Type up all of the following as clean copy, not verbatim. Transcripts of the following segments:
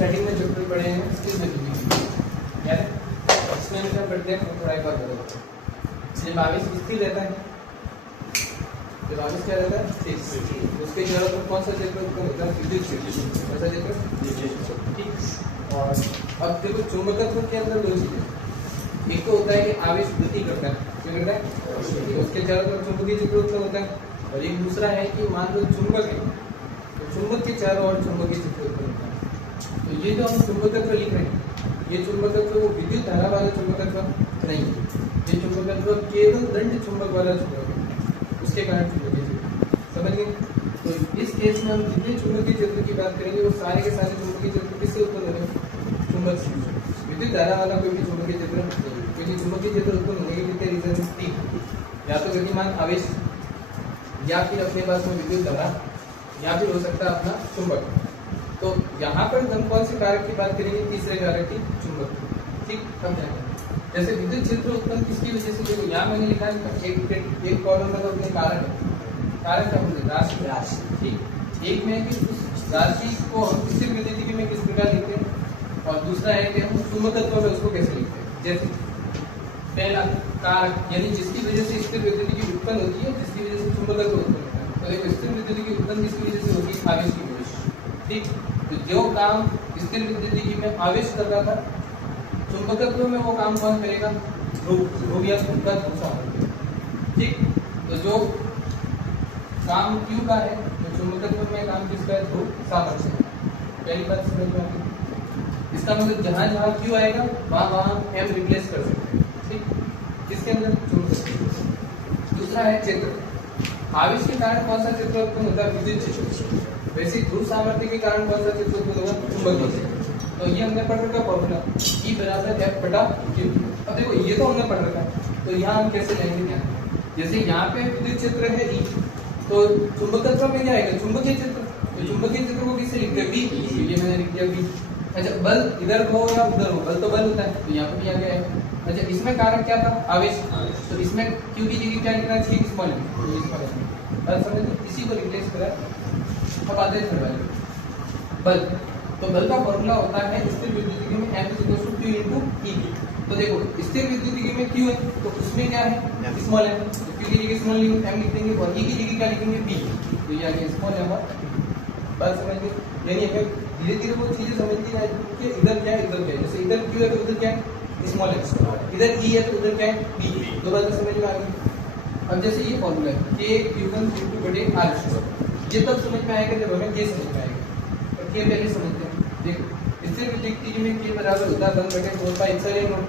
Starting में chapter पढ़े हैं स्थिर विद्युत क्या है, इसमें हम क्या पढ़ते हैं थोड़ा एक बार बताओ। जब आवेश स्थिर रहता है, जब आवेश क्या रहता है स्थिर, उसके चारों तरफ कौन सा क्षेत्र उत्पन्न होता है, विद्युत क्षेत्र। कौन सा क्षेत्र, ठीक। और अब देखो चुंबकत्व के अंदर दो चीजें, एक तो होता है कि आवेश गति करता है, क्या करता है, उसके चारों तरफ चुंबकीय क्षेत्र उत्पन्न होता है। और एक दूसरा है कि मान लो चुंबक है, तो चुंबक के चारों ओर चुंबकीय क्षेत्र उत्पन्न होता है। तो ये जो हम चुंबकत्व लिख रहे हैं, ये चुंबकत्व विद्युत धारा वाला चुंबकत्व नहीं है, ये चुंबकत्व केवल दंड चुंबक वाला चुंबक है, उसके कारण चुंबकीय क्षेत्र। समझ गए? तो इस केस में हम जितने चुंबकीय क्षेत्र की बात करेंगे वो सारे के सारे चुंबकीय क्षेत्र किससे उत्पन्न होंगे, चुंबक से। विद्युत धारा वाला कोई भी चुंबकीय क्षेत्र नहीं है, क्योंकि चुंबकीय क्षेत्र उत्पन्न होने के कितने रीजन हैं, तीन। या तो गतिमान आवेश, या फिर अपने पास में विद्युत धारा, या फिर हो सकता है अपना चुंबक। तो यहाँ पर हम कौन से कारक की बात करेंगे, तीसरे कारक की, चुंबक। ठीक, अब जाएंगे जैसे विद्युत क्षेत्र उत्पन्न किसकी वजह से। देखो यहाँ मैंने लिखा है एक कॉलम में तो अपने कारण है, कारण क्या बोलते हैं, राशि। ठीक, एक में कि उस राशि को हम स्थिर विद्युत में किस प्रकार लिखते हैं, और दूसरा है कि हम चुंबकत्व में उसको कैसे लिखते हैं। जैसे पहला कारक यानी जिसकी वजह से स्थिर विद्युत की उत्पन्न होती है, जिसकी वजह से चुंबकत्व उत्पन्न होता है। तो देखो स्थिर विद्युत की उत्पन्न किसकी वजह से होगी, आवेश की वजह से। ठीक, तो जो काम स्थिर विद्युत में आवेश कर रहा था, चुंबकत्व में वो काम कौन करेगा, ध्रुव या ध्रुव का ध्रुव सामर्थ्य। ठीक, तो जो काम Q का है, तो चुंबकत्व में काम किसका है, ध्रुव सामर्थ्य। पहली बात समझ में आ गई। इसका मतलब जहां जहां Q आएगा वहां वहां M रिप्लेस कर सकते हैं। ठीक, किसके अंदर, चुंबकत्व। दूसरा है क्षेत्र, आवेश के कारण कौन सा क्षेत्र उत्पन्न होता है, विद्युत क्षेत्र। वैसे ध्रुव सामर्थ्य के कारण कौन सा क्षेत्र उत्पन्न होगा, चुंबकीय क्षेत्र। तो ये हमने पढ़ रखा फॉर्मूला E बराबर F बटा Q। अब देखो ये तो हमने पढ़ रखा है, तो यहाँ हम कैसे लेंगे क्या, जैसे यहाँ पे विद्युत क्षेत्र है E, तो चुंबकत्व में क्या आएगा, चुंबकीय क्षेत्र। तो चुंबकीय क्षेत्र को किससे लिखते हैं, B। ये मैंने लिख दिया B। अच्छा, बल इधर हो या उधर हो, बल तो बल होता है, तो यहाँ पर भी आ गया है। अच्छा, इसमें कारक क्या था, आवेश। तो इसमें Q की जगह क्या लिखना चाहिए, स्मॉल m। बल समझ, इसी को रिप्लेस करा। अब आते हैं बल। तो बल का फॉर्मूला होता है स्थिर विद्युत में M = Q × E। तो देखो स्थिर विद्युत में Q है, तो उसमें क्या है, स्मॉल m। तो Q की जगह स्मॉल m लिख देंगे, और E की जगह क्या लिखेंगे, B। तो ये आ गया स्मॉल m। बात समझ गए, यानी हमें धीरे धीरे वो चीजें समझती है कि इधर क्या है, इधर क्या है। जैसे इधर Q है तो उधर क्या है, स्मॉल m। इधर E है तो उधर क्या है, B। दो बातें समझ में आ गई। अब जैसे ये फॉर्मूला है K Q1 Q2 बटे R, ये तब समझ में आएगा जब हमें K समझ में आएगा। और K पहले समझते हैं। देखो स्थिर विद्युत में K बराबर होता है 1/4πε0।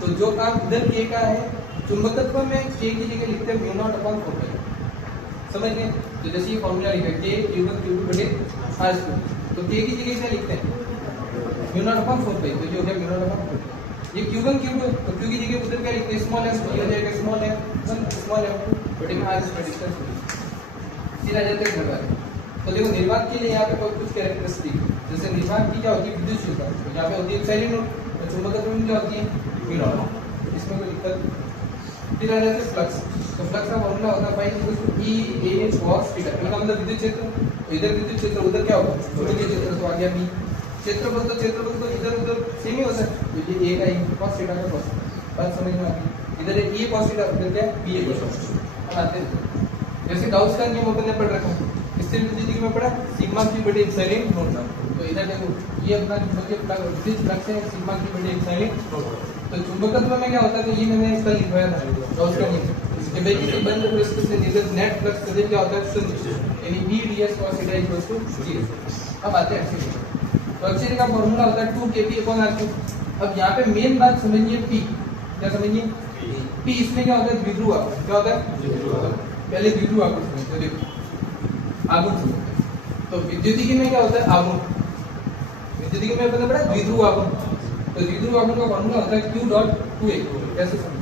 तो जो काम इधर K का है, चुंबकत्व में K की जगह लिखते हैं μ0/4π। समझ गए? तो जैसे ये फॉर्मूला लिखा है K Q1 Q2 बटे R², तो K की जगह क्या लिखते हैं, μ0/4π। तो जो है μ0/4π। ये Q1 Q2, तो Q की जगह उधर क्या लिखते हैं, स्मॉल m। ये हो जाएगा स्मॉल m बटे में R² डिस्टेंस। फिर आ जाते हैं निर्वात। तो देखो निर्वात के लिए यहाँ पे कुछ कैरेक्टरिस्टिक, जैसे निर्वात की क्या होती है, विद्युत क्षमता। तो यहाँ पे होती है एप्सिलॉन नॉट, और चुंबकत्व में क्या होती है, म्यू नॉट। इसमें कोई दिक्कत। फिर आ जाते हैं फ्लक्स। तो फ्लक्स का फॉर्मूला होता है phi E A cos theta. मतलब विद्युत क्षेत्र, तो इधर विद्युत क्षेत्र, उधर क्या होगा, चुंबकीय क्षेत्र। तो आ गया B। क्षेत्रफल तो इधर उधर सेम ही होता है, तो ये A का E cos थीटा का cos। बात समझ में आ गई। इधर E cos थीटा, उधर क्या है, B A cos। अब आते हैं जैसे गाउस का नियम अपन ने पढ़ रखा है, स्थिर विद्युत में पढ़ा सिग्मा Q बटे एप्सिलॉन नॉट। तो इधर देखो ये अपना चुंबकीय विद्युत फ्लक्स है, सिग्मा Q बटे एप्सिलॉन नॉट। तो चुंबकत्व में क्या होता है, तो ये मैंने इसका लिखवाया था गाउस का नियम कि भाई किसी बंद पृष्ठ से निर्गत नेट फ्लक्स सदिश क्या होता है, शून्य। यानी B ds cos थीटा = 0। अब आते हैं एक्सीलरेशन। तो एक्सीलरेशन का फॉर्मूला होता है 2kP/r²। अब यहाँ पे मेन बात समझिए P। क्या समझिए, P इसमें क्या होता है, द्विध्रुव आघूर्ण। क्या होता है, पहले द्विध्रुव आघूर्ण समझते हैं। देखो आघूर्ण समझते हैं, तो विद्युतिकी में क्या होता है, आघूर्ण। विद्युतिकी में पता पड़ा द्विध्रुव आघूर्ण। तो द्विध्रुव आघूर्ण का फॉर्मूला होता है Q.2a। कैसे समझ,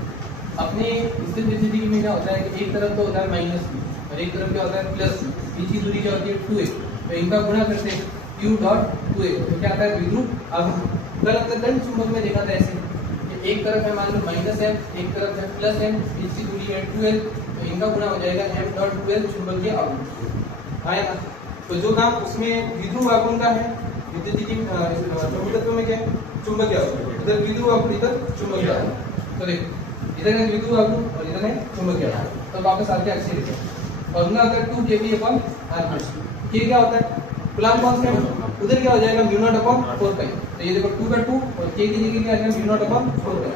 अपने स्थिर विद्युतिकी में क्या होता है कि एक तरफ तो होता है -b और एक तरफ क्या होता है प्लस। बीच की दूरी क्या होती है 2a। तो इनका गुणा करते हैं Q.2a, तो क्या आता है, द्विध्रुव आघूर्ण। कल हमने दंड चुंबक में देखा था ऐसे, एक तरफ है मान लो -m, एक तरफ है +m, बीच की दूरी है 2l। तो इनका गुणा हो जाएगा m.2l चुंबकीय आघूर्ण। आएगा। तो जो काम उसमें द्विध्रुव आघूर्ण का है विद्युत की चुंबकत्व में क्या है, चुंबकीय आघूर्ण, इधर विद्युत आघूर्ण, इधर चुंबकीय आघूर्ण। तो देखो इधर है विद्युत आघूर्ण और इधर है चुंबकीय आघूर्ण। तो वापस आके अक्षय लिखे फॉर्मूला आता है 2 kV/r। के क्या होता है, कूलम्ब कांस्टेंट, उधर क्या हो जाएगा म्यू नॉट अपॉन 4 पाई। तो ये देखो 2/2 और k की जगह क्या आ जाएगा म्यू नॉट अपॉन 4 पाई।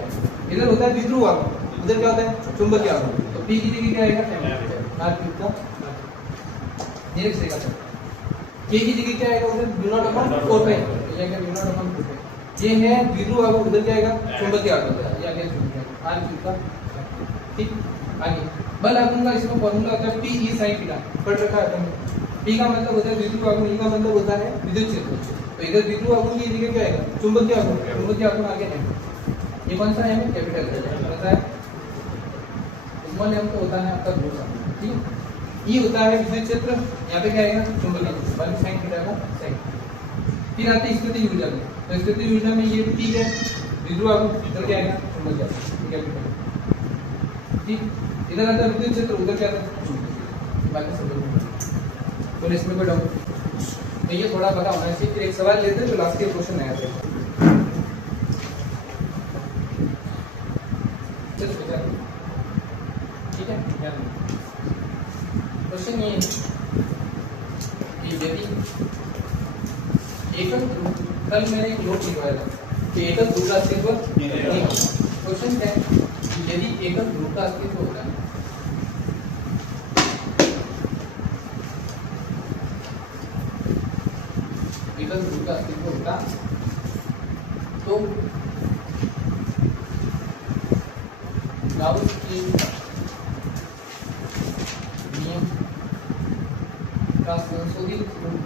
इधर होता है विद्युत आघूर्ण, उधर क्या होता है चुंबकीय आघूर्ण। तो p की जगह क्या आएगा r क्यूब का ये लिखेगा। k की जगह क्या आएगा उधर म्यू नॉट अपॉन 4 पाई, तो ये क्या म्यू नॉट अपॉन 4 पाई। ये है विद्युत आघूर्ण, उधर क्या आएगा चुंबकीय आघूर्ण, ये आ गया चुंबकीय r क्यूब का। ठीक, आगे बल आघूर्ण का इसमें फॉर्मूला होता है P E sin थीटा, पढ़ रखा है तुमने। P का मतलब होता है विद्युत आघूर्ण, E का मतलब होता है विद्युत क्षेत्र। तो इधर विद्युत आघूर्ण की जगह क्या आएगा चुंबकीय आघूर्ण, चुंबकीय आघूर्ण आगे है। ये कौन सा है, कैपिटल पता है, स्मॉल m तो होता है आपका ध्रुव। ठीक, E होता है विद्युत क्षेत्र, यहाँ पे क्या आएगा चुंबकीय क्षेत्र, बल sin थीटा का sin। फिर आते हैं स्थितिज ऊर्जा में। तो स्थितिज ऊर्जा में ये P है विद्युत आघूर्ण, इधर क्या आएगा चुंबकीय आघूर्ण, कैपिटल। ठीक, इधर आता है विद्युत क्षेत्र, उधर क्या आता है चुंबकीय। बाकी सब तो इसमें कोई डाउट तो ये थोड़ा पता होना चाहिए। फिर एक सवाल लेते हैं जो लास्ट के क्वेश्चन आया था। ठीक है, क्वेश्चन ये कि यदि एकल ध्रुव, कल मैंने एक नोट लिखवाया था कि एकल ध्रुव का अस्तित्व नहीं होता। क्वेश्चन क्या है, यदि एकल ध्रुव का अस्तित्व होता है एकल ध्रुव का अस्तित्व होता तो गाउस के नियम का संशोधित रूप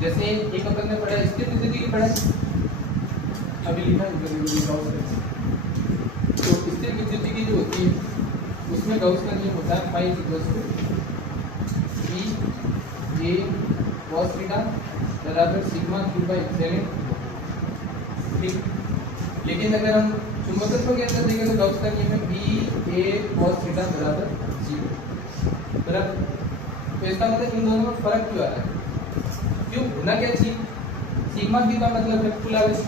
जैसे एक अपन ने पढ़ा स्थिर स्थिति की पढ़ा अभी लिखा है। तो स्थिर विद्युत की जो होती है उसमें गाउस का नियम होता है phi E a cos theta बराबर सिग्मा क्यू बाई एप्सिलॉन। ठीक, लेकिन अगर हम चुंबकत्व के अंदर देखें तो गाउस का नियम है B a cos थीटा बराबर 0 बराबर। तो इसका मतलब इन दोनों में फर्क क्यों आ रहा है, क्यों होना क्या चाहिए, सिग्मा क्यू का मतलब है कुल आवेश।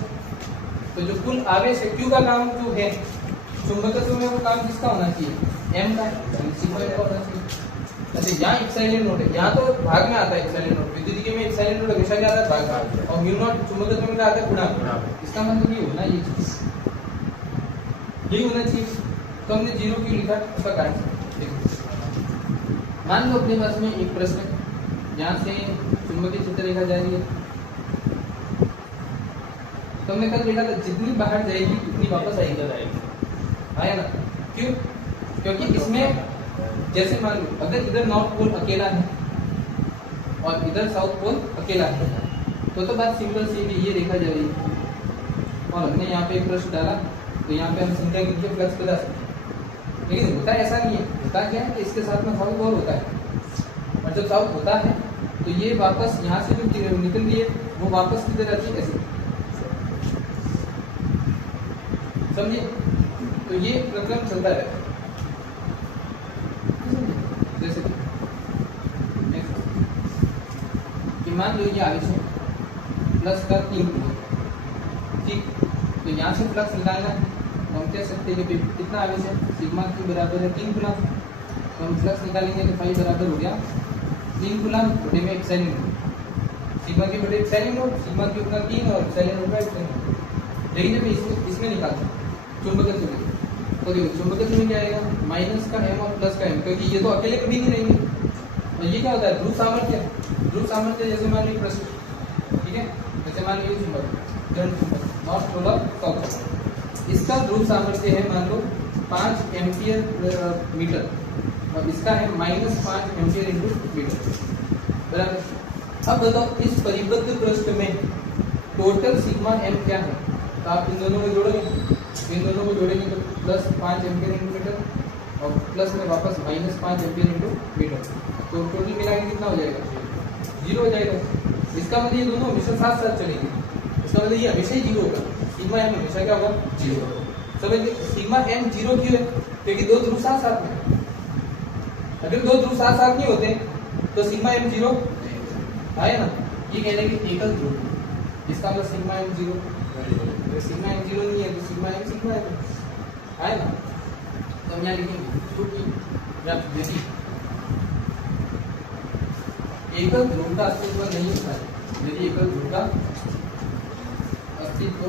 तो जो कुल आवेश है क्यू का काम जो है चुंबकत्व में वो काम किसका होना चाहिए m का, सिग्मा m का होना चाहिए। अच्छा यहाँ एप्सिलॉन नोट है, यहाँ तो भाग में आता है एप्सिलॉन नोट, विद्युत में एप्सिलॉन नोट हमेशा क्या आता है भाग में, और म्यू नॉट चुंबकत्व में क्या आता है गुणा। इसका मतलब ये होना, ये चीज यही होना चाहिए। तो हमने 0 क्यों लिखा, उसका कारण मान लो अपने पास में एक प्रश्न यहाँ से चुंबकीय क्षेत्र रेखा जा रही है। तो हमने कल देखा था जितनी बाहर जाएगी उतनी वापस आएगी, आया ना, क्यों, क्योंकि इसमें जैसे मान लो अगर इधर नॉर्थ पोल अकेला है और इधर साउथ पोल अकेला है तो बात सिंपल सी है, ये रेखा जा रही है और हमने यहाँ पे एक प्रश्न डाला तो यहाँ पे हम संख्या गिनके फ्लक्स बता सकते हैं। लेकिन होता ऐसा नहीं है, होता क्या है कि इसके साथ में साउथ पोल होता है और जब साउथ होता है तो ये वापस यहाँ से जो निकल रही है वो वापस किधर आती है, ऐसे समझिए। तो ये प्रक्रम चलता रहता है। जैसे कि मान लो ये आवेश है प्लस का 3 कूलम, ठीक, तो यहाँ से फ्लक्स निकालना है तो हम कह सकते हैं कि कितना आवेश है सिग्मा क्यू बराबर है 3 कूलम। तो हम फ्लक्स निकालेंगे तो फाई बराबर हो गया 3 कूलम बटे में एप्सिलॉन, सिग्मा क्यू बटे एप्सिलॉन नोट, सिग्मा क्यू का 3 और एप्सिलॉन नोट का एप्सिलॉन। लेकिन जब इसमें निकालते हैं चुंबकत्व में तो देखो चुंबकत्व में क्या आएगा माइनस का m और प्लस का m, क्योंकि ये तो अकेले कभी नहीं रहेंगे। और ये क्या होता है ध्रुव सामर्थ्य, ध्रुव सामर्थ्य जैसे मान लीजिए प्रश्न, ठीक है, जैसे मान लीजिए चुंबक जन चुंबक नॉर्थ पोलर साउथ, इसका ध्रुव सामर्थ्य है मान लो 5 एम्पियर मीटर और इसका है -5 एम्पियर इंटू मीटर बराबर। अब बताओ इस परिबद्ध पृष्ठ में टोटल सिग्मा m क्या है, तो आप इन दोनों को जोड़ोगे, इन दोनों को जोड़ेंगे तो +5 एम्पियर इंटू मीटर और प्लस में वापस -5 एम्पियर इंटू मीटर, तो टोटल मिला के कितना हो जाएगा? 0 हो जाएगा। इसका मतलब ये दोनों हमेशा साथ साथ चलेंगे, इसका मतलब ये हमेशा ही 0 होगा। सिग्मा एम हमेशा क्या होगा? 0 होगा। समझ गए? सिग्मा एम 0 क्यों है? क्योंकि दो ध्रुव साथ साथ में। अगर दो ध्रुव साथ साथ नहीं होते तो सिग्मा एम 0 आए ना, ये कहने की एकल ध्रुव, इसका मतलब सिग्मा एम 0। सिग्मा एम 0 नहीं है तो सिग्मा एम आए ना, तो हम यहाँ लिखेंगे क्योंकि यदि एकल ध्रुव का अस्तित्व नहीं होता है, यदि एकल ध्रुव का अस्तित्व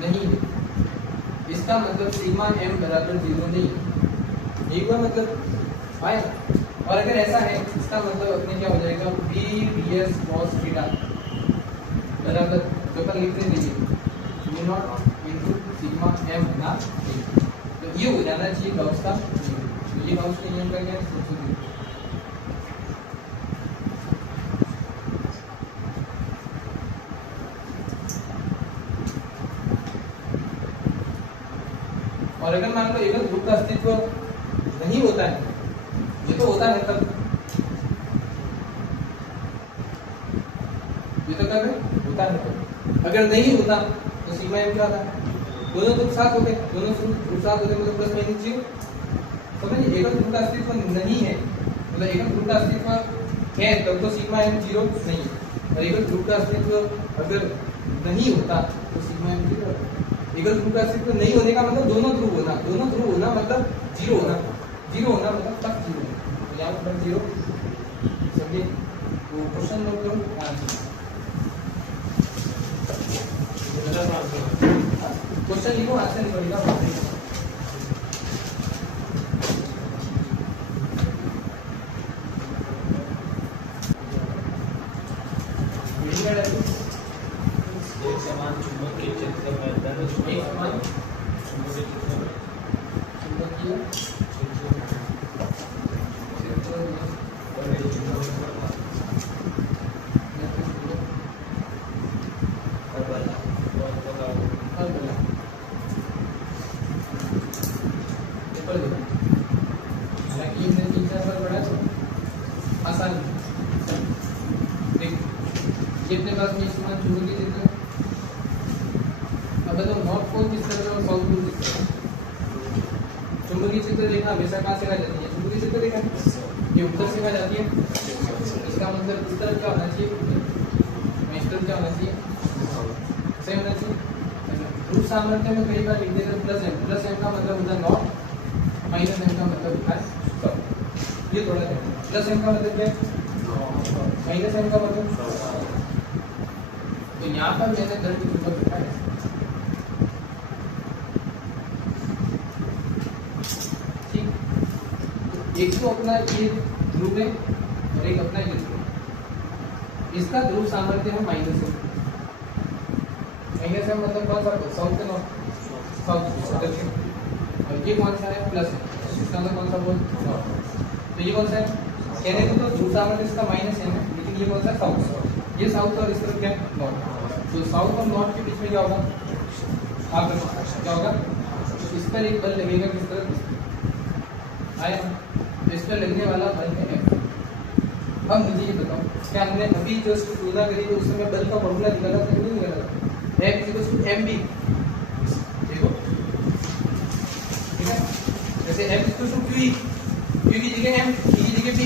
नहीं है, इसका मतलब सिग्मा एम बराबर 0 नहीं है। एक बार मतलब आए ना, और अगर ऐसा है इसका मतलब अपने क्या हो जाएगा? B D S cos theta बराबर जो अपन लिखते हैं mu naught into sigma M ना, तो ये हो जाना चाहिए गॉस का नियम। तो ये गॉस के नियम का क्या है? और अगर मान लो एकल ध्रुव का अस्तित्व नहीं होता है, ये तो होता है तब, ये तो कब होता है तब। अगर नहीं होता तो सिग्मा एम क्या होता है? दोनों ध्रुव साथ होते, दोनों ध्रुव साथ होते मतलब प्लस माइनस 0। समझिए, एकल ध्रुव का अस्तित्व नहीं है मतलब एकल ध्रुव का अस्तित्व है तब तो सिग्मा एम 0 नहीं है, और एकल ध्रुव का अस्तित्व अगर नहीं होता तो सिग्मा एम 0 है। एकल ध्रुव का अस्तित्व नहीं होने का मतलब दोनों ध्रुव होना, दोनों ध्रुव होना मतलब 0 होना, 0 होना मतलब तक 0 होना, तो यहाँ पर 0 समझिए। तो क्वेश्चन नोट करो, क्वेश्चन लिखो, आंसर निकलेगा। एक समान चुंबकीय क्षेत्र में एक समान चुंबकीय आसान ये अपने पास में समान चुंबकीय क्षेत्र। अब बताओ नॉर्थ पोल किस तरह और साउथ पोल किस तरह? चुंबकीय क्षेत्र देखना हमेशा कहाँ से जाती है? चुंबकीय क्षेत्र देखा ये उत्तर से जाती है, इसका मतलब इस तरफ क्या होना चाहिए? इस तरफ क्या होना चाहिए? सेम होना चाहिए। ध्रुव सामर्थ्य में कई बार लिख देते हैं प्लस एम का मतलब होता है नॉर्थ, माइनस एम का मतलब होता है साउथ। ये थोड़ा प्लस एम का मतलब क्या है? माइनस एम का मतलब, तो यहाँ पर मैंने दर की चुंबक लिखा है। ठीक, एक तो अपना ये ध्रुव है और एक अपना ये ध्रुव, इसका ध्रुव सामर्थ्य है माइनस एम मतलब कौन सा? साउथ के नॉर्थ, साउथ दक्षिण। और ये कौन सा है? प्लस है, इसका मतलब कौन सा बोल? नॉर्थ। तो ये कौन सा है? कहने को तो ध्रुव सामर्थ्य इसका माइनस एम है, लेकिन ये कौन सा? साउथ। ये साउथ और इस तरफ क्या है? नॉर्थ। तो साउथ और नॉर्थ के बीच में क्या होगा? क्या होगा? इस पर एक बल लगेगा किस तरफ? आया, तो इस पर लगने वाला बल है F। अब मुझे ये बताओ, क्या हमने अभी जो तुलना करी तो उस समय बल का फॉर्मूला निकाला था? नहीं निकाला था? F = mb। देखो ठीक है, जैसे F = QE, Q की जगह m, E की जगह p,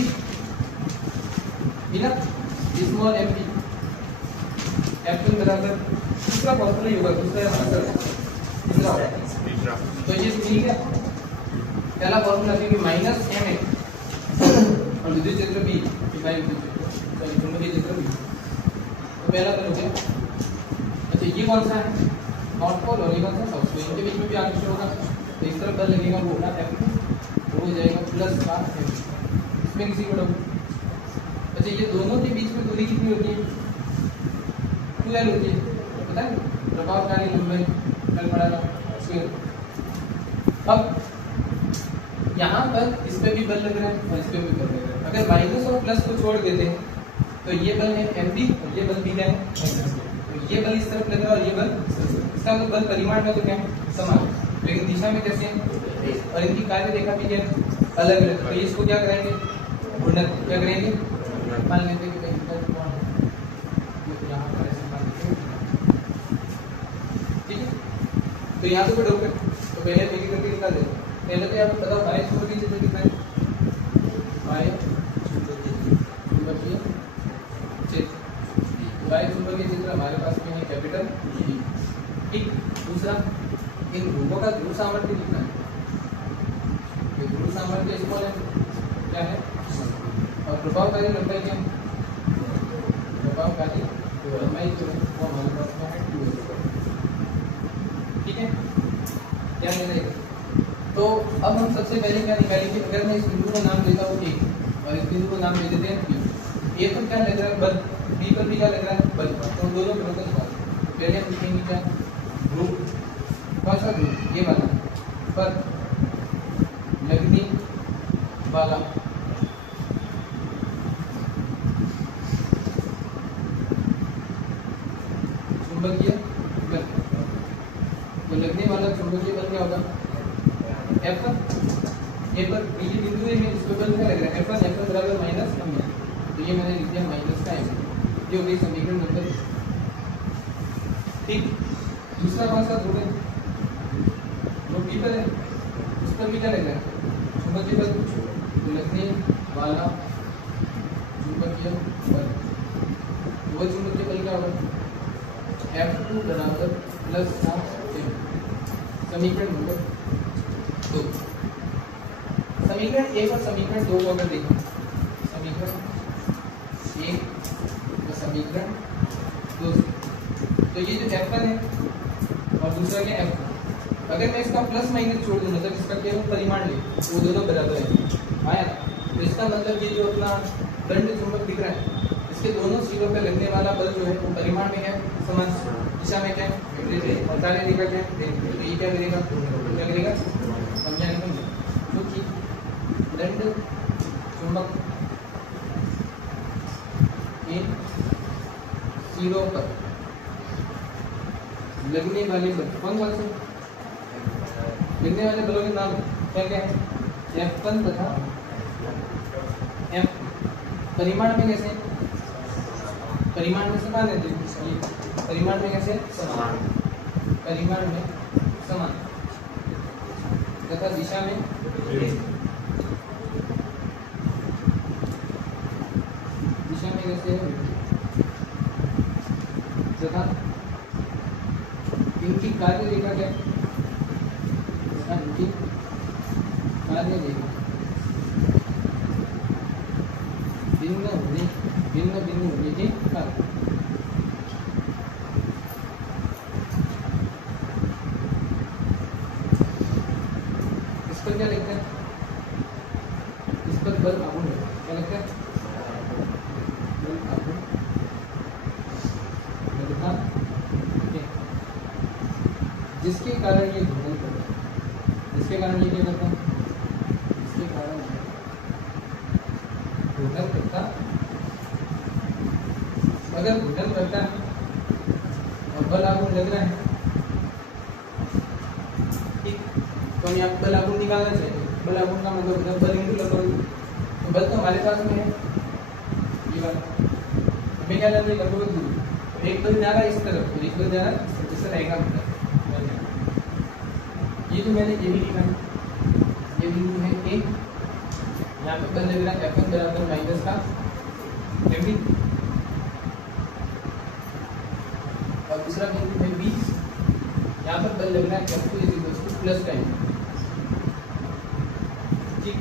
enough small mp। F1 बराबर दूसरा फॉर्मूला ही होगा, दूसरा आंसर तीसरा होगा। तो ये ठीक है, पहला फॉर्मूला है कि माइनस m है और विद्युत क्षेत्र b इकाई विद्युत क्षेत्र चुंबकीय क्षेत्र b। तो पहला बल हो गया। अच्छा ये कौन सा है? नॉर्थ पोल और ये कौन सा? साउथ। तो इनके बीच में भी आकर्षण होगा, तो इस तरफ बल लगेगा वो होगा F2, वो हो जाएगा प्लस का m। इसमें किसी को डाउट? अच्छा ये दोनों के बीच में दूरी कितनी होती है? 2l होती है, पता है? प्रभावकारी लंबाई l बराबर स्क्वायर। अब यहाँ पर इस पे भी बल लग रहा है और इस पे भी बल लग रहा है। अगर माइनस और प्लस को छोड़ देते हैं तो ये बल है mb और ये बल भी क्या है? तो ये बल इस तरफ लग रहा है और ये बल, इसका मतलब बल परिमाण में तो क्या है? समान। लेकिन लेकिन दिशा में कैसे हैं, और इनकी कार्य रेखा भी क्या है, अलग अलग। तो इसको क्या करेंगे, घूर्णन क्या करेंगे, मान लेते हैं कि भाई इधर कौन है, तो यहाँ पर ऐसे मान लेते हैं, ठीक है। तो यहाँ से कोई डाउट है तो पहले एक एक करके निकाल देते हैं। पहले तो आपको बताओ बाय चुंबकीय क्षेत्र कितना है, बाय चुंबकीय क्षेत्र, बाय चुंबकीय क्षेत्र हमारे पास में है कैपिटल E, ठीक। दूसरा इन ध्रुवों का ध्रुव सामर्थ्य कितना है, ये ध्रुव सामर्थ्य स्मॉल है, क्या है, और प्रभावकारी लंबाई क्या है, प्रभावकारी लंबाई जो है वो हमारे पास में है 2 ठीक है। क्या मिलेगा, तो अब हम सबसे पहले क्या निकालेंगे, अगर मैं इस बिंदु का नाम देता हूँ A और इस बिंदु का नाम दे देते हैं B, A पर क्या लग रहा है बल, B पर भी क्या लग रहा है बल, तो दोनों ध्रुवों का अनुपात। पहले हम लिखेंगे क्या, ध्रुव, कौन सा ध्रुव, ये वाला पर लगने वाला चुंबकीय बल, तो लगने वाला चुंबकीय बल क्या होगा, F1, A पर ये बिंदु है, इस पर बल क्या लग रहा है F1, F1 बराबर माइनस m, तो ये मैंने लिख दिया माइनस का m, ये हो गई समीकरण नंबर, ठीक। दूसरा कौन सा ध्रुव है, जो B पर है, उस पर भी क्या लग रहा है चुंबकीय बल, तो लगने वाला चुंबकीय बल, वो चुंबकीय बल क्या होगा F2 बराबर प्लस m, समीकरण नंबर 2। समीकरण 1 और समीकरण 2 को अगर देखें, समीकरण 1 और समीकरण 2, तो ये जो F1 है और दूसरा क्या F2, अगर मैं इसका प्लस माइनस छोड़ दूं, मतलब इसका केवल परिमाण ले, वो दोनों बराबर है, आया, तो इसका मतलब ये जो अपना दंड चुंबक दिख रहा है, इसके दोनों सिरों पे लगने वाला बल जो है वो परिमाण में है समान, दिशा में क्या है विपरीत, और कार्य रेखा क्या है, तो ये क्या करेगा, क्या करेगा, समझाने को क्योंकि दंड चुंबक इन सिरों पर लगने वाले बल, कौन कौन से लगने वाले बलों के नाम क्या क्या है, F1 तथा F, परिमाण में कैसे, परिमाण में समान है, परिमाण में कैसे समान, परिमाण में समान तथा दिशा में कैसे है, तथा इनकी कार्य रेखा क्या, इनकी कार्य रेखा भिन्न भिन्न होने के कारण, इस पर क्या लिखते हैं, इस पर बल आघूर्ण, क्या लिखते हैं, बल आघूर्ण, जिसके कारण ये घूर्णन करता है, जिसके कारण ये क्या करता है, जिसके कारण घूर्णन करता, अगर घूर्णन करता है और बल आघूर्ण लग रहा है, ठीक, तो हम यहाँ बल आघूर्ण निकालना चाहिए, बल आघूर्ण का मतलब बल इंटू लगभग, तो बल तो हमारे पास में है ये वाला, हमें क्या लगता है लगभग दूर, एक बल जा रहा है इस तरफ, तो एक बल जा रहा है इस तरह रहेगा, मतलब ये जो मैंने ये भी लिखा है, ये बिंदु है A, यहाँ पे बल लग रहा है F1 बराबर माइनस का mv, और दूसरा बिंदु है B, यहाँ पर बल लग रहा है F2 प्लस का mv, ठीक।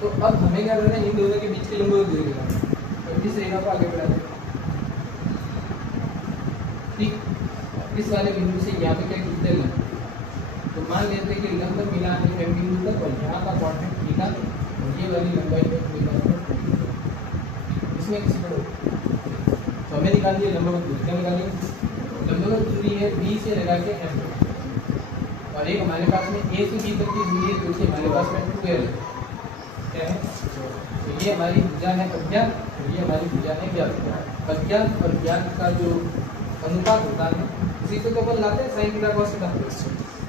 तो अब हमें क्या करना है, इन दोनों के बीच के लंबवत दूरी निकालना, तो इस रेखा को आगे बढ़ा दें, ठीक। इस वाले बिंदु से यहाँ पे क्या खींचते हैं, तो मान लेते हैं कि लंब मिला है M बिंदु तक और यहाँ का क्वाड्रेंट थीटा, और ये वाली लंबाई है इसमें किसी पर, तो हमें निकालिए लंबवत दूरी, क्या निकालिए, लंबवत दूरी है B से लगा के M, और एक हमारे पास में A से B तक की दूरी है, जो कि हमारे पास में 2L क्या है, तो ये हमारी भुजा है अज्ञात, और ये हमारी भुजा है ज्ञात, अज्ञात और ज्ञात का जो अनुपात होता है, इसी से तो अपन लाते हैं साइन थीटा कॉस थीटा,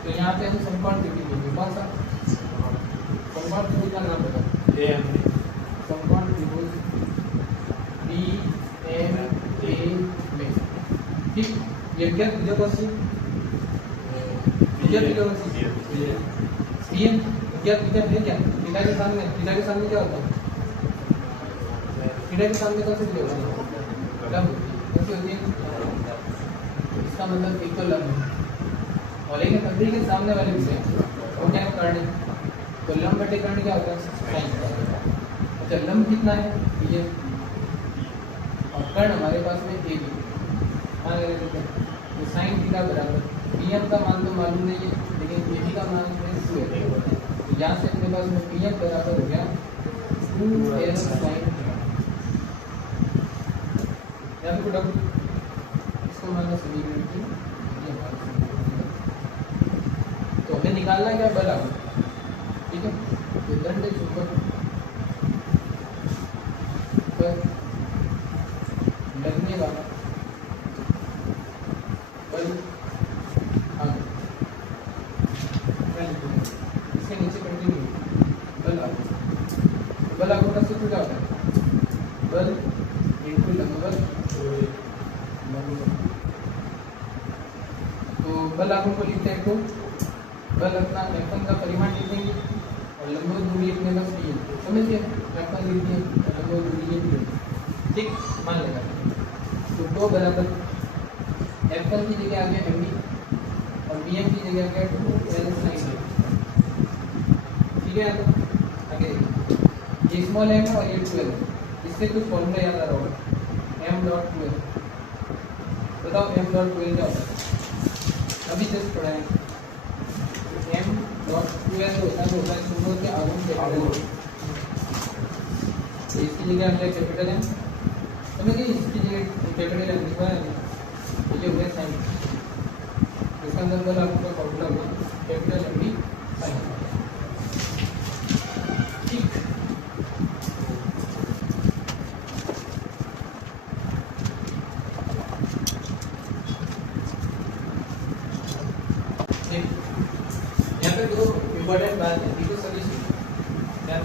तो तो यहाँ पे हम समकोण त्रिभुज लेंगे। कौन सा समकोण त्रिभुज का नाम बताओ? समकोण त्रिभुज DMA में, ठीक। ये क्या त्रिज्या कौन सी? त्रिज्या कौन सी? CM। क्या त्रिज्या है क्या? थीटा के सामने क्या होता है? थीटा के सामने कौन सी त्रिज्या होती है? लंब होती है। इसका मतलब एक तो लंब और लेकिन पृथ्वी के सामने वाले विषय वो क्या है? कर्ण। तो लंब बटे कर्ण क्या होता है? साइन। अच्छा, लंब कितना है? ये और कर्ण हमारे पास में AB मान लेते हैं। तो साइन थीटा बराबर PM का मान तो मालूम नहीं है, लेकिन AB का मान है 2L। तो यहाँ से अपने पास में PM बराबर हो गया 2L साइन थीटा। यहाँ पे कोई इसको मानना समीकरण की तो हमें निकालना क्या? बल आघूर्ण, ठीक है। तो दंड चुंबक पर लगने वाला बल आघूर्ण, इसके नीचे कंटिन्यू बल आघूर्ण। बल आघूर्ण का सूत्र क्या होता है? बल इंटू लंबवत। तो बल आघूर्ण को लिखते हैं तो बल अपना F1 का परिमाण लिखेंगे और लंबवत दूरी अपने पास दी है, समझिए F1 लिख दिए और लंबवत दूरी ये, ठीक। मान लेगा तो 2 बराबर F1 की जगह आ गया MD और BM की जगह आ गया 2L sin, ठीक है। तो आगे ये स्मॉल m है और ये 2L है, इससे कुछ फॉर्मूला याद आ रहा होगा m.2L। बताओ m.2L क्या होता है? अभी जस्ट पढ़ा है। m.2L होता है चुंबक के आघूर्ण के आघूर्ण। तो इसकी जगह आ गया कैपिटल M, समझिए इसकी जगह कैपिटल M लिखा है, ये हो गया साइन। इसका अंदर बल आघूर्ण का फॉर्मूला होगा कैपिटल MD साइन, ठीक। यहाँ पे दो इम्पोर्टेंट बात है, देखो सभी क्या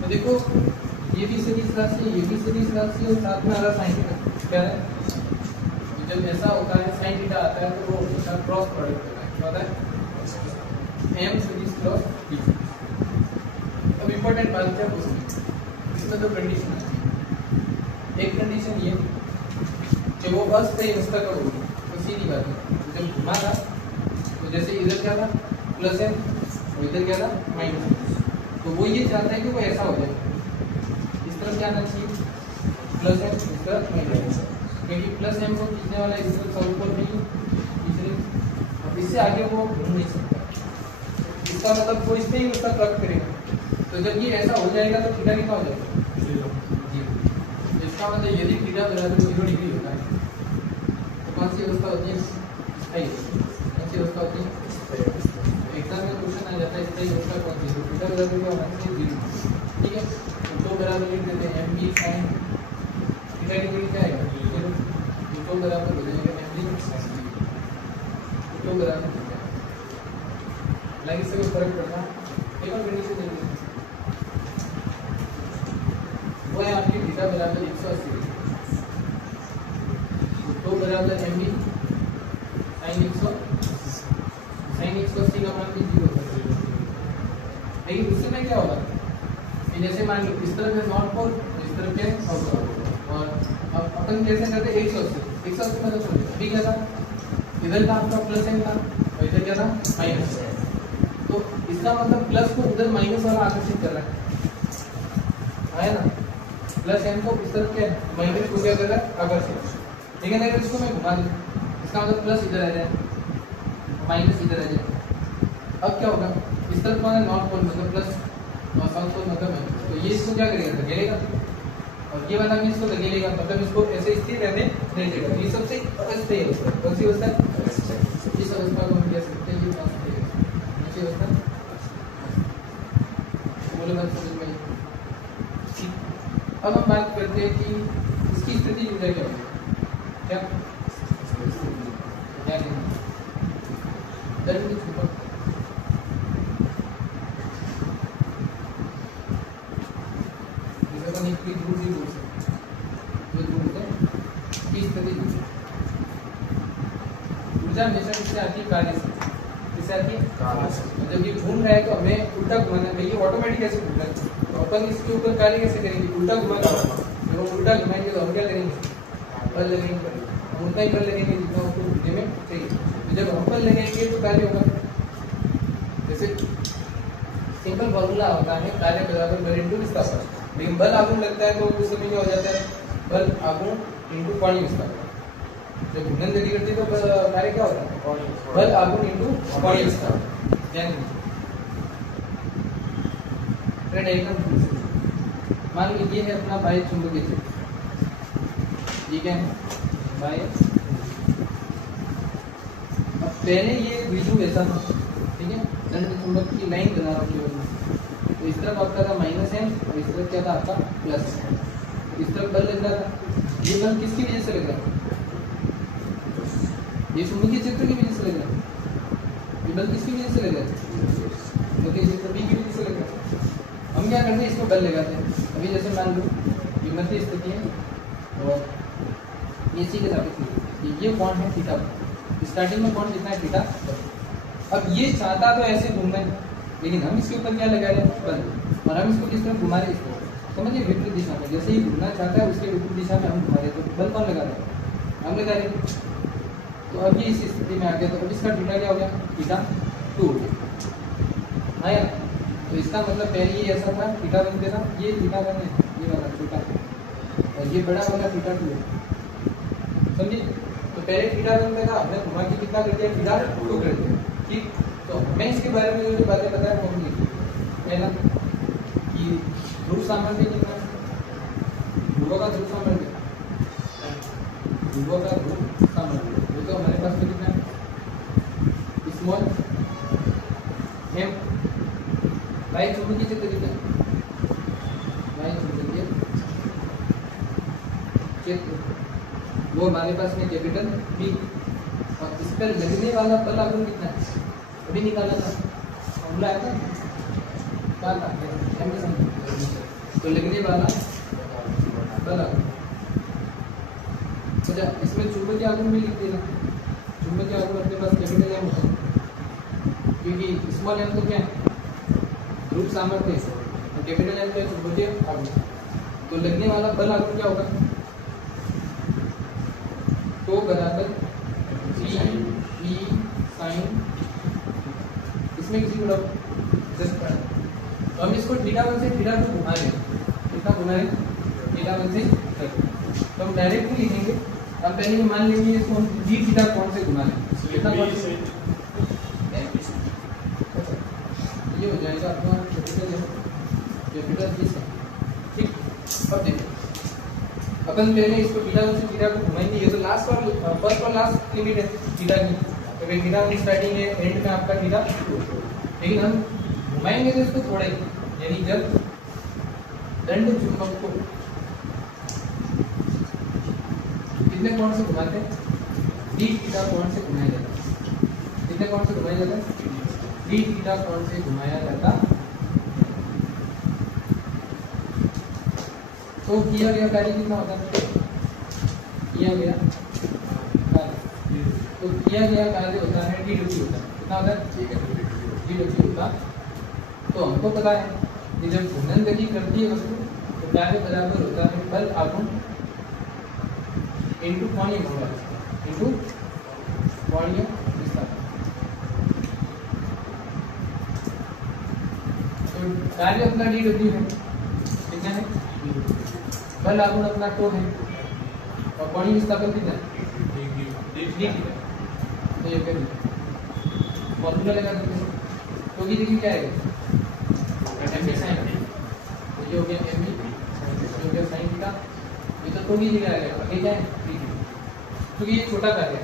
तो देखो ये भी सदिश राशि, ये भी सदिश राशि और साथ में आ रहा साइन थीटा। क्या है? जब ऐसा होता है साइन थीटा आता है तो वो हमेशा क्रॉस प्रोडक्ट होता है। क्या होता है? M सदिश क्रॉस B। अब इम्पोर्टेंट बात क्या पूछनी, इसमें दो कंडीशन है। एक कंडीशन ये कि वो अस्थायी अवस्था कब होगी, तो सीधी बात है। जब घुमा था तो जैसे इधर क्या था प्लस M और इधर क्या था माइनस M, तो वो ये चाहता है कि वो ऐसा हो जाए, इस तरफ क्या आना चाहिए प्लस M, इस तरफ माइनस M, क्योंकि प्लस M को खींचने वाला इस तरफ साउथ पर नहीं, अब इससे आगे वो घूम नहीं सकता। इसका मतलब वो इससे ही उसका प्राप्त करेगा। तो जब ये ऐसा हो जाएगा तो थीटा कितना हो जाएगा? 0। इसका मतलब यदि थीटा बराबर 0 डिग्री होता है तो कौन सी अवस्था होती है? स्थायी। कौन सी अवस्था होती है? एग्जाम में क्वेश्चन आ जाता है स्थायी अवस्था कौन सी है? थीटा बराबर क्या होना चाहिए? 0, ठीक है। तो 2 बराबर लिख देते हैं MB sin थीटा की डिग्री क्या आएगा? 0। 2 बराबर हो जाएगा MB sin 2 बराबर हो जाएगा। लाइन से कोई फर्क पड़ता है? एक और कंडीशन देंगे, वो है आपकी थीटा बराबर 180 डिग्री। 2 बराबर MB sin 180 का मान भी 0 होगा। लेकिन इससे में क्या होगा कि जैसे मान लो इस तरफ है नॉर्थ पोल, इस तरफ क्या है साउथ पोल, और अब अपन कैसे करते हैं 180 मतलब समझो अभी क्या था, इधर का आपका प्लस M था और इधर क्या था माइनस। तो इसका मतलब प्लस को उधर माइनस वाला आकर्षित कर रहा है ना, प्लस M को इस तरफ क्या माइनस को क्या कर रहा है आकर्षित। लेकिन अगर इसको मैं घुमा दूं, इसका मतलब प्लस इधर आ जाए माइनस इधर आ जाए, अब क्या होगा इस तरफ का नॉर्थ पोल मतलब प्लस और साउथ पोल मतलब माइनस, तो ये इसको क्या करेगा धकेलेगा और ये वाला भी इसको धकेलेगा, मतलब इसको ऐसे स्थिर रहने नहीं देगा। ये सबसे अस्थायी अवस्था है। कौन सी अवस्था है? इस अवस्था को हम कह सकते हैं ये अस्थायी अवस्था। बोलो बात समझ में? अब हम बात करते हैं कि इसकी स्थिति ऊर्जा क्या होगी। क्या दंड चुंबक जिसे अपन एक ध्रुव भी बोल सकते हैं, जो ध्रुव है किस तरीके से ऊर्जा हमेशा किससे आती है? कार्य से। किससे आती है? कार्य से। जब ये घूम रहा है तो हमें उल्टा घुमाना है, ये ऑटोमेटिक कैसे घूम रहा है, तो अपन इसके ऊपर कार्य कैसे करेंगे? उल्टा घुमाना। जब हम उल्टा घुमाएंगे तो हम क्या करेंगे? बल लगेंगे। हम उतना ही बल लगेंगे जितना उसको घूमने में चाहिए। तो जब हम बल लगेंगे तो कार्य होगा। जैसे सिंपल फॉर्मूला होता है कार्य बराबर बल इनटू विस्थापन, लेकिन बल आघूर्ण लगता है तो उस समय क्या हो जाता है? बल आघूर्ण इनटू कोणीय विस्थापन। जब घूर्णन गति करती है तो कार्य क्या होता है? बल आघूर्ण इनटू कोणीय विस्थापन। ध्यान दीजिए, एकदम मान लीजिए है अपना बाह्य चुंबकीय क्षेत्र, ये क्या है? बाह्य। अब पहले ये बिंदु ऐसा था, ठीक है, दंड चुंबक की लाइन बना रखी है, तो इस तरफ आपका था -m और इस तरफ क्या था आपका प्लस। इस तरफ बल लग रहा था, ये बल किसकी वजह से लग रहा है? ये चुंबकीय क्षेत्र की वजह से लग रहा है। ये बल किसकी वजह से लग रहा है? चुंबकीय क्षेत्र B की वजह से लग रहा है। हम क्या करते हैं? इसको बल लगाते हैं। अभी जैसे मान लो ये मध्य स्थिति है और ये सी के सापेक्ष ये कोण है थीटा। स्टार्टिंग में कोण कितना है? थीटा। अब ये चाहता तो ऐसे घूमना है, लेकिन हम इसके ऊपर क्या लगा रहे हैं? बल। और हम इसको किस तरह घुमा रहे हैं? इसको समझिए, विपरीत दिशा में। जैसे ही घूमना चाहता है उसके विपरीत दिशा में हम घुमा रहे हैं, तो बल कौन लगा रहे हैं? हम लगा रहे हैं। तो अब ये इस स्थिति में आ गया, तो अब इसका थीटा क्या हो गया? थीटा 2 हो गया। आया? तो इसका मतलब पहले ये ऐसा था, थीटा 1 था, ये थीटा 1 है, ये वाला छोटा, और ये बड़ा वाला थीटा 2 है। समझिए? तो पहले थीटा 1 था, हमने घुमा के कितना कर दिया? थीटा 2 कर दिया। ठीक, तो मैं इसके बारे में जो बातें बताया कौन लिखी? पहला कि ध्रुव सामर्थ्य कितना है? ध्रुवों का ध्रुव सामर्थ्य, ध्रुवों का ध्रुव सामर्थ्य वो तो हमारे पास में कितना है? Small m। बाह्य चुंबकीय क्षेत्र कितना है? बाह्य चुंबकीय क्षेत्र वो हमारे पास में कैपिटल B। और इस पर लगने वाला बल आघूर्ण कितना है? अभी निकाला था, फॉर्मूला आया था क्या था? तो लगने वाला बल आघूर्ण, अच्छा इसमें चुंबकीय आघूर्ण भी लिख देना। चुंबकीय आघूर्ण अपने पास कैपिटल M होता है, क्योंकि स्मॉल m तो क्या है? ध्रुव सामर्थ्य है, और कैपिटल M का चुंबकीय आघूर्ण। तो लगने वाला बल आघूर्ण क्या होगा? तो बराबर G E sin, इसमें किसी को जस्ट हम इसको थीटा 1 से थीटा 2 घुमा रहे हैं। कितना घुमा रहे हैं? थीटा 1 से थीटा 2। तो हम डायरेक्ट नहीं लिखेंगे, हम पहले मान लेंगे इसको हम जी थीटा कोण से घुमा रहे हैं। कितना कोण से? ये हो जाएगा अपना कैपिटल B से। ठीक, अब देखो अपन पहले इसको थीटा 1 से थीटा 2 घुमाएंगे। ये तो लास्ट और फर्स्ट और लास्ट लिमिट है थीटा की, तो भाई थीटा 1 स्टार्टिंग है, एंड में आपका थीटा 2। लेकिन हम घुमाएंगे तो इसको थोड़ा ही, यानी जब दंड चुंबक को कितने कोण से घुमाते हैं? डी थीटा कोण से घुमाया जाता है। कितने कोण से घुमाया जाता है? डी थीटा कोण से घुमाया जाता। तो किया गया कार्य कितना होता है? किया गया कार्य, तो किया गया कार्य होता है dw होता है। कितना होता है? dw होता। तो हमको पता है कि जब घूर्णन गति करती है वस्तु तो कार्य बराबर होता है बल आघूर्ण इनटू कोणीय भंगार इनटू कोणीय विस्थापन। तो कार्य अपना dw है, कितना है? बल आघूर्ण अपना टो है, और कोणीय विस्थापन कितना है? d। तो ये कर फॉर्मूला लगा देते हैं, तो की जगह क्या है? m sin, तो ये हो गया m, ये हो गया sin थीटा, ये तो टो की जगह आ गया। आगे क्या है? d। क्योंकि ये छोटा कार्य है,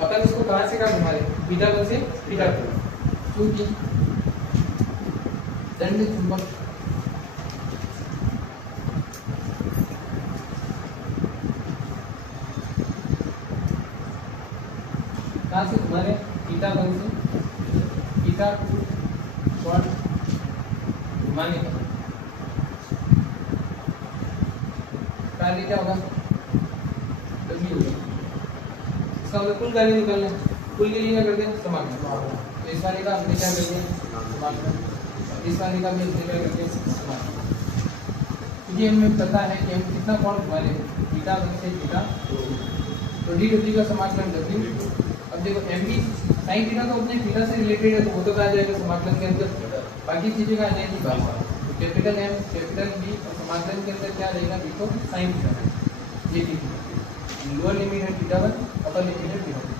अपन इसको कहाँ से कहाँ घुमा रहे हैं? थीटा 1 से थीटा 2, क्योंकि दंड चुंबक कहाँ से घुमा रहे हैं? थीटा 1 से थीटा टू कॉट घुमाने का कार्य क्या होगा, W होगा। इसका मतलब कुल कार्य निकालना है, कुल के लिए क्या करते हैं, समाकलन। तो इस वाले का हमने क्या कर दिया, समाकलन, इस वाले का भी हमने क्या कर दिया, समाकलन। क्योंकि हमें पता है कि हम कितना कोण घुमा रहे हैं, थीटा 1 से थीटा 2, तो डी डब्ल्यू का समाकलन W। अब देखो एम बी साइन थीटा तो अपने थीटा से रिलेटेड है, तो वो तो कहा जाएगा समाकलन के अंदर, बाकी चीजें का नहीं की बात। तो कैपिटल एम कैपिटल बी और समाकलन के अंदर क्या रहेगा, देखो साइन थीटा, ये ठीक है, लोअर लिमिट है थीटा 1, अपर लिमिट है थीटा 2,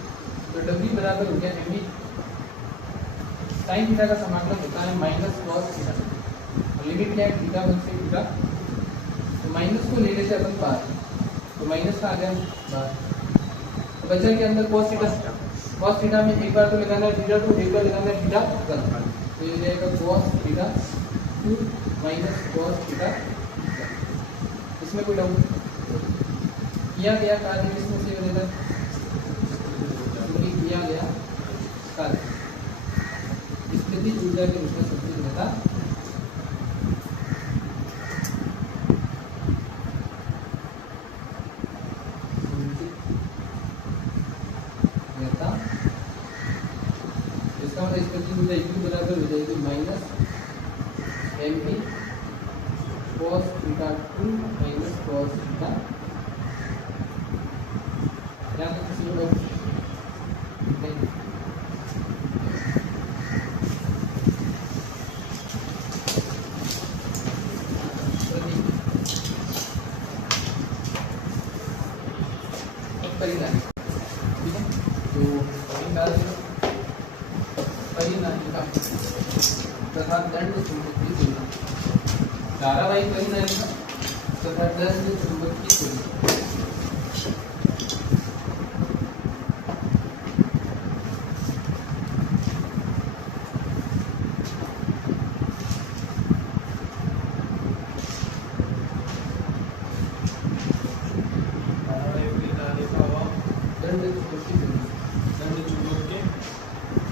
तो W बराबर हो गया एम बी साइन थीटा का समाकलन होता है माइनस कॉस थीटा, और लिमिट क्या है थीटा 1 से थीटा, तो माइनस को ले लेते अपन बाहर, तो माइनस का आ गया बाहर, तो बचा के अंदर cos थीटा में एक बार तो लगाना है थीटा 2, एक बार लगाना है थीटा 1, तो ये जाएगा cos theta 2 minus cos theta 1। इसमें कोई डाउट किया गया कार्य किसमें से बनेगा, क्योंकि किया गया कार्य स्थितिज ऊर्जा के रूप में संचित रहता इसका मतलब स्थितिज ऊर्जा इक्वल बराबर हो जाएगी minus M P cos theta 2 minus cos theta, क्या किसी को नहीं परिणामी, ठीक है, तो परिणामिका तथा दंड चुंबकीय तुलना, धारावाही परिणामिका तथा दंड चुंबकीय तुलना।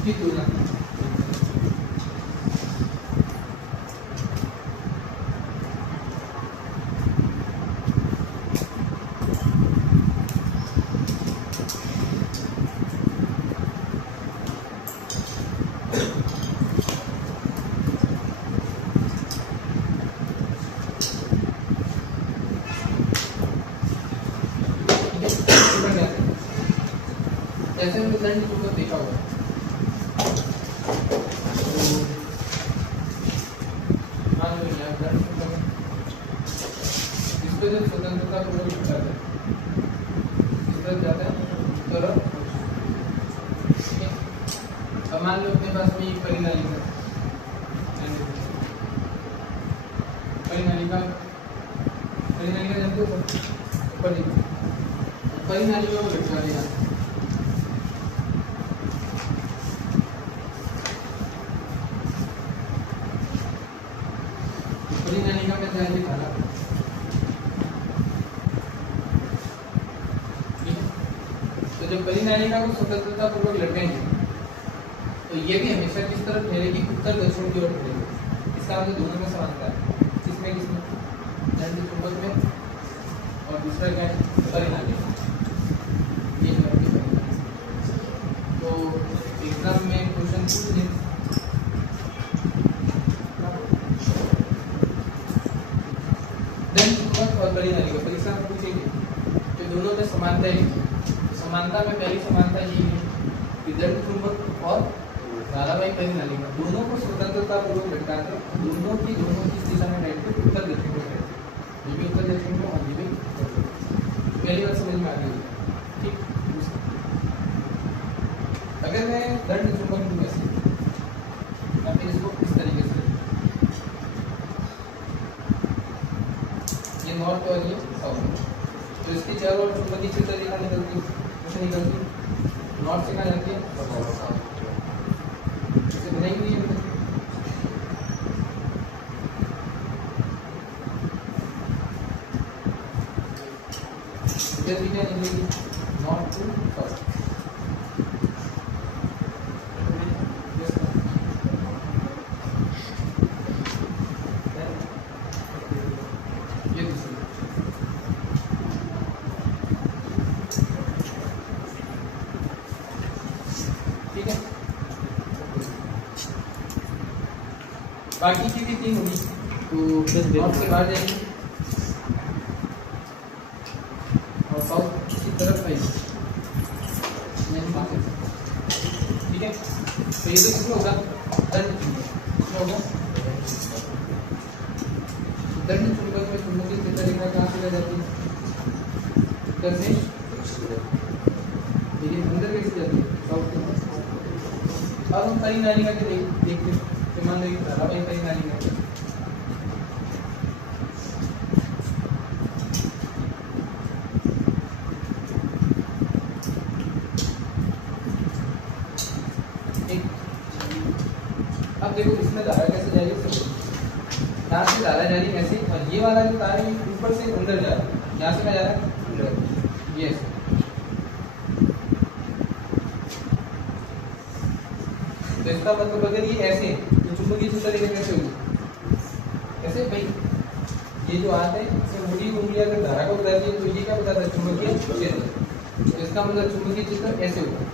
की तुलना जैसे हमने दंड चुंबक देखा होगा, मान लो यहाँ दंड चुंबक इसको जब स्वतंत्रता पूर्वक जाता है, इस तरफ जाता है तरफ, ठीक है। अब मान लो अपने पास में एक परिनालिका जानते हो, परिनालिका को लटका दिया, परिनालिका में जाएंगे धारा, ठीक है। तो जब परिनालिका को स्वतंत्रता पूर्वक लटकेंगे तो ये भी हमेशा किस तरफ ठहरेगी, उत्तर दक्षिण की ओर ठहरेगी। इसका मतलब दोनों में समानता है, किसमें किसमें, दंड चुंबक में, और दूसरा क्या है, परिनालिका, ये जो है परिनालिका। तो एग्जाम में क्वेश्चन पूछ लें, दंड चुंबक और परिनालिका परीक्षा में पूछेंगे तो दोनों में समानता है। समानता में पहली समानता ये है कि दंड चुंबक और धारावाही परिनालिका दोनों को स्वतंत्रता पूर्वक लटकाते हैं, दोनों की दिशा में बैठते उत्तर दक्षिण में बैठते, ये भी उत्तर दक्षिण में और ये भी पहली बात समझ में आ गई, ठीक। अगर मैं दंड चुंबक लूँ ऐसे, या फिर इसको इस तरीके से, ये नॉर्थ और ये साउथ, तो इसके चारों ओर चुंबकीय क्षेत्र रेखा निकलती है, निकलती नॉर्थ से कहाँ जाती है, साउथ, इसे बनाई हुई है, इधर भी क्या निकलेगी, नॉर्थ टू साउथ, बाकी की भी 3 होगी तो नॉर्थ से बाहर जाएंगे और साउथ की तरफ आएंगे, ठीक है। तो ये तो किसमें होगा, दंड चुंबक होगा। दंड चुंबक में चुंबकीय क्षेत्र रेखा कहाँ से जाती है, उत्तर से, लेकिन अंदर कैसे जाती है, साउथ से। अब हम परिनालिका के देखते हैं, तो मान लो ये धारावाहिक परिनालिका है। अब देखो इसमें धारा कैसे जा रही है, यहाँ से धारा जा रही है ऐसे, और ये वाला जो तार है ये ऊपर से अंदर जा रहा है, यहाँ से क्या जा रहा है, अंदर, ये ऐसे। तो इसका मतलब अगर ये ऐसे तो चुंबकीय क्षेत्र रेखा कैसे होगी, ऐसे भाई ये जो हाथ है इसमें मुड़ी उंगली अगर धारा को बताती है तो ये क्या बताता है, चुंबकीय क्षेत्र। तो इसका मतलब चुंबकीय क्षेत्र ऐसे होगा,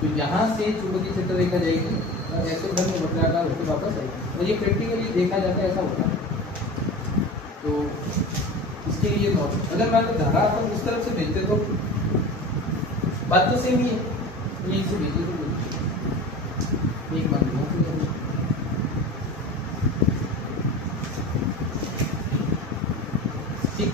तो यहाँ से चुंबकीय क्षेत्र रेखा जाएगी और ऐसे बंद वक्राकार होकर वापस आएगी, और ये प्रैक्टिकली देखा जाता है, ऐसा होता है। तो इसके लिए अगर मान लो धारा अपन उस तरफ से भेजते तो बात तो सेम ही है, ये इसे भेजते तो एक मान लो ठीक।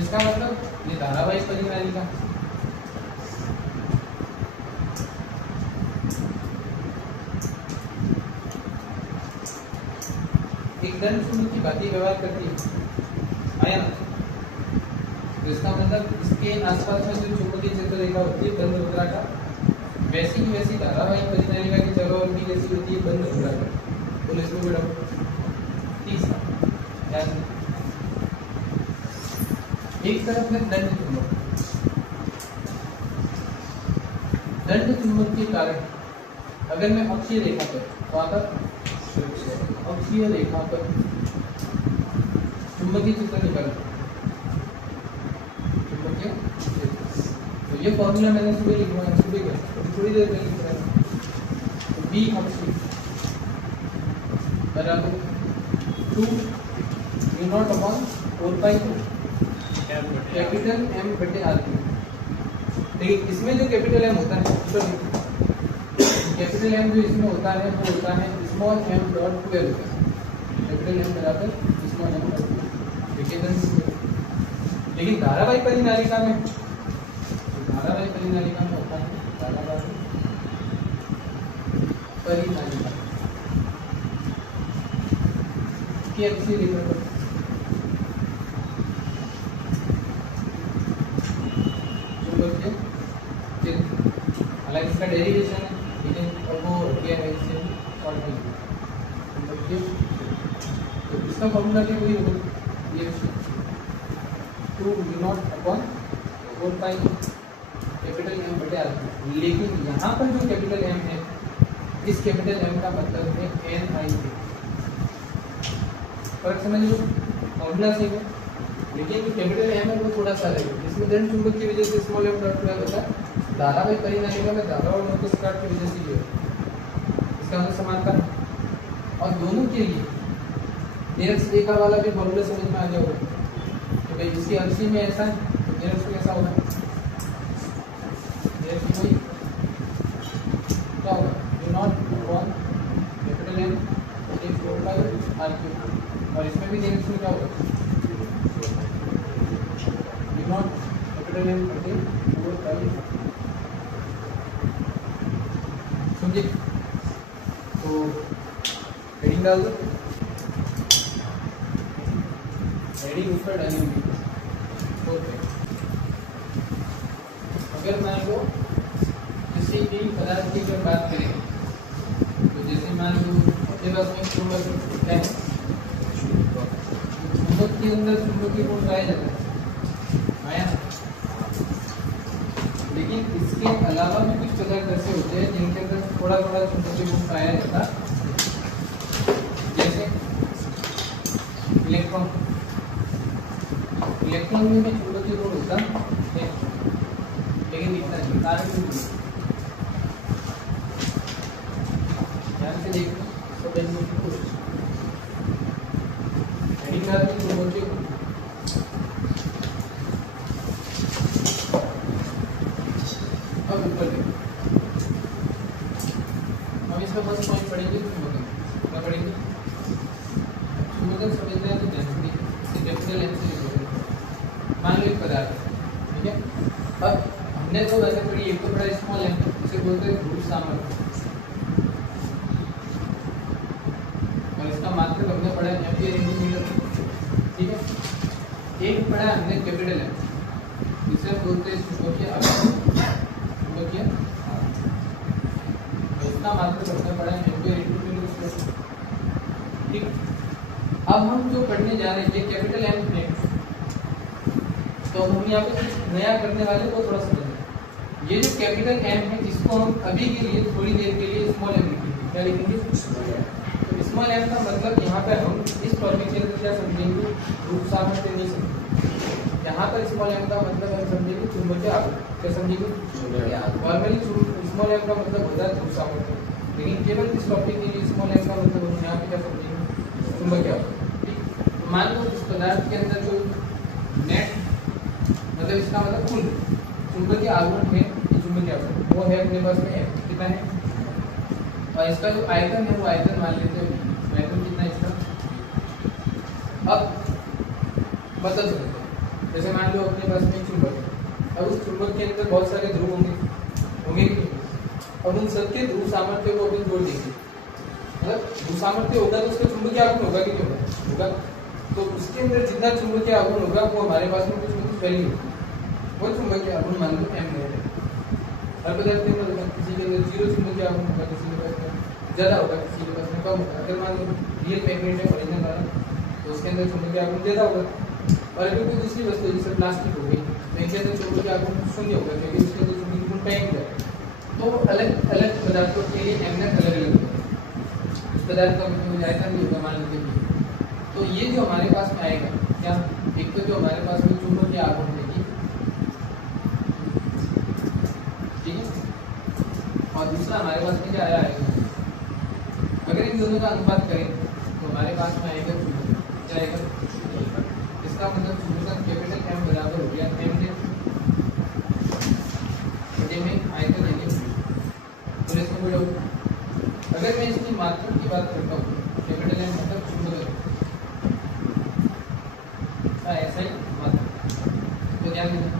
इसका मतलब ये धारावाहिक परिनालिका, एक दंड चुंबक की भांति व्यवहार करती है, आया ना। तो इसका मतलब इसके आसपास में जो चुंबकीय क्षेत्र रेखा होती है बंद वक्राकार, वैसी की वैसी धारावाहिक परिनालिका की जगह और भी जैसी होती है बंद वक्राकार। तो इसमें बेटा तीसरा याद, एक तरफ है दंड चुंबक। दंड चुंबक के कारण अगर मैं अक्षीय रेखा पर अक्षीय रेखा पर चुंबकीय क्षेत्र निकालूं, चुंबकीय क्षेत्र, तो ये फॉर्मूला मैंने सुबह लिखवाया, सुबह क्या थोड़ी देर पहले लिख रहा था। तो बी अक्षीय बराबर 2u0/4π कैपिटल M बटे R क्यूब। देखिए इसमें जो कैपिटल M होता है, कैपिटल M जो इसमें होता है वो होता है small m dot 12, capital M बराबर स्मॉल m डॉट 12। लेकिन धारावाहिक परिनालिका में होता है धारावाहिक परिनालिका की अक्षीय रेखा पर हालांकि इसका डेरिवेशन है, लेकिन और वो क्या है इससे सॉल्व कर तो इसका फॉर्मूला क्या वही होगा, ये 2u0/4π कैपिटल M बटे R। लेकिन यहाँ पर जो कैपिटल M है, इस कैपिटल M का मतलब है NI। फर्क समझ लो, फॉर्मूला सेम है लेकिन जो कैपिटल M है वो थोड़ा सा अलग है। इसमें दंड चुंबक की वजह से स्मॉल m डॉट 12 होता है, धारावाहिक परिनालिका में धारा और लंब स्काट की वजह से ये इसका मतलब समानता। और दोनों के लिए निरक्ष रेखा वाला भी फॉर्मूला समझ में आ गया होगा तो भाई इसकी अक्षी में ऐसा है तो निरक्ष में कैसा होगा, निरक्ष कोई क्या होगा u0/4π R क्यूब, और इसमें भी निरक्ष में क्या होगा u0 कैपिटल M बटे 4π। समझे? तो हेडिंग डाल दो, हेडिंग ऊपर डालेंगे। अगर मान लो एक ही पदार्थ की अगर बात करें तो जैसे मान लो अपने पास में चुंबक है, चुंबक के अंदर चुंबकीय गुण पाया जाता है आया, लेकिन इसके अलावा भी कुछ पदार्थ ऐसे होते हैं जिनके अंदर थोड़ा थोड़ा चुंबकीय गुण पाया जाता, जैसे इलेक्ट्रॉन। इलेक्ट्रॉन में भी चुंबकीय गुण होता है लेकिन इतना नहीं, कारण भी ध्यान से देखो तो चुंबकीय गुण अब ऊपर देखो, हम इसका फर्स्ट पॉइंट पढ़ेंगे चुंबकन। क्या पढ़ेंगे? चुंबकन समझना है तो डेंसिटी से कैपिटल एम से लिखोगे। मान लो एक पदार्थ है, ठीक है। अब हमने तो वैसे पढ़ी, एक तो पढ़ा स्मॉल एम, इसे बोलते हैं ध्रुव सामर्थ्य, और इसका मात्रक हमने पढ़ा एम्पीयर इंटू मीटर, ठीक है। एक पढ़ा हमने कैपिटल एम, इसे बोलते हैं चुंबकीय आवेश, चुंबकीय इसका मात्रक हमने पढ़ा एम्पीयर इंटू मीटर, ठीक। अब हम जो पढ़ने जा रहे हैं ये कैपिटल एम है, तो हम यहाँ पे कुछ नया करने वाले को थोड़ा समझें। ये जो कैपिटल एम है इसको हम अभी के लिए थोड़ी देर के लिए स्मॉल एम लिखेंगे। क्या लिखेंगे? तो स्मॉल एम का मतलब यहाँ पे हम इस टॉपिक के अंदर क्या समझेंगे? रूप सामर्थ्य नहीं समझेंगे। यहाँ पर स्मॉल एम का मतलब हम समझेंगे चुंबकीय आवेश। क्या समझेंगे? नॉर्मली स्मॉल एम का मतलब होता है रूप सामर्थ्य, लेकिन केवल इस टॉपिक के लिए स्मॉल एम का मतलब हम यहाँ पे क्या समझेंगे? चुंबकीय आवेश। मान लो इस पदार्थ के अंदर जो नेट मतलब इसका मतलब कुल चुंबकीय आघूर्ण है, ये चुंबकीय आघूर्ण वो है अपने पास में m कितना है, और इसका जो आयतन है वो आयतन मान लेते हैं, आयतन कितना है इसका। अब बदल सकते हैं, जैसे मान लो अपने पास में चुंबक है, अब उस चुंबक के अंदर बहुत सारे ध्रुव होंगे कि अब उन सबके ध्रुव सामर्थ्य को अपन जोड़ देंगे, मतलब ध्रुव सामर्थ्य होगा तो उसका चुंबकीय आघूर्ण होगा कि नहीं होगा, तो उसके अंदर जितना चुंबकीय आघूर्ण होगा वो हमारे पास में कुछ वैल्यू होगी, वो चुंबकीय आघूर्ण मान लो m है। हर पदार्थ के अंदर किसी के अंदर 0 चुंबकीय आघूर्ण होगा, किसी के पास में ज़्यादा होगा, किसी के पास में कम होगा। अगर मान लो रियल मैग्नेट है ओरिजिनल वाला तो उसके अंदर चुंबकीय आघूर्ण ज़्यादा होगा, और अगर कोई दूसरी वस्तु जैसे प्लास्टिक हो गई तो इनके अंदर चुंबकीय आघूर्ण शून्य होगा, क्योंकि उसके अंदर चुंबकीय गुण टाइम है। तो अलग अलग पदार्थों के लिए m अलग अलग होगा, उस पदार्थ का आयतन भी होगा मान लीजिए। तो ये जो हमारे पास में आएगा क्या, एक तो जो हमारे पास में चुंबकीय आघूर्ण है, ठीक है, और दूसरा हमारे पास में क्या आएगा, अगर इन दोनों का अनुपात करें तो हमारे पास में आएगा चुंबकन, क्या आएगा, इसका मतलब चुंबकन कैपिटल M बराबर हो गया m में आयतन है। तो इसमें कोई डाउट? अगर मैं इसकी मात्रा की बात करता हूँ, कैपिटल M मतलब चुंबकन ऐसा ही मात्रा, तो ध्यान देना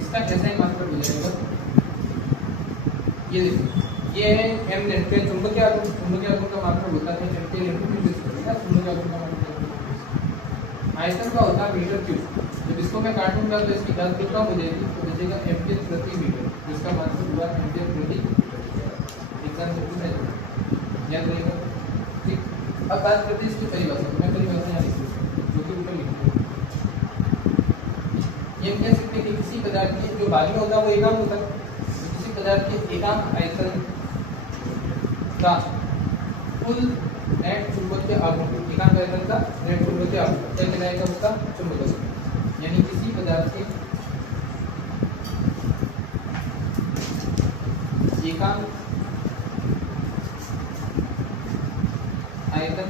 इसका ऐसा ही मात्रा हो जाएगा। ये देखो ये है m नेट पे चुंबकीय आघूर्ण का मात्रा होता है एम्पीयर इंटू मीटर स्क्वायर, ना चुंबकीय आघूर्ण का मात्रा। आयतन का होता है मीटर क्यूब, जब इसको मैं काटूंगा तो इसकी घात कम हो जाएगी, तो बचेगा एम्पीयर प्रति मीटर, जिसका मात्रा हुआ एम्पीयर प्रति एग्जाम से पूछा जाएगा, याद रहेगा, ठीक। अब बात करते हैं इसकी परिभाषा, मैं परिभाषा यहाँ लिख दूँ जो कि ऊपर लिखूँ। ये कह सकते हैं कि किसी पदार्थ की जो भाग में होता है वो एकांक होता है, किसी पदार्थ के एकांक आयतन का कुल नेट चुंबकीय आघूर्ण, एकांक आयतन का नेट चुंबकीय आघूर्ण क्या कहलाएगा, उसका चुंबकत्व। यानी किसी पदार्थ के एकांक आयतन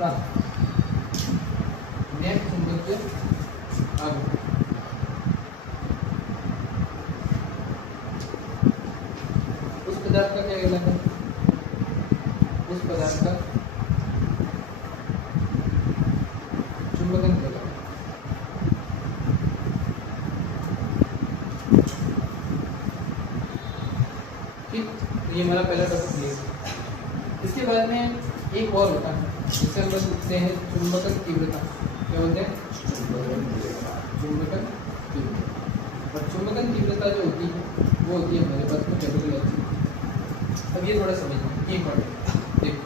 का नेट चुंबकीय आघूर्ण उस पदार्थ का क्या कहलाता है, उस पदार्थ का चुंबकन कहलाता है। ठीक, ये हमारा पहला टॉपिक क्लियर। इसके बाद में एक और होता है जिसे हम बोलते हैं चुंबकन तीव्रता। क्या बोलते हैं? चुंबकन तीव्रता। और चुंबकन तीव्रता जो होती है वो होती है हमारे पास में कैपिटल एच। अब ये थोड़ा समझना, ये इंपॉर्टेंट देखो,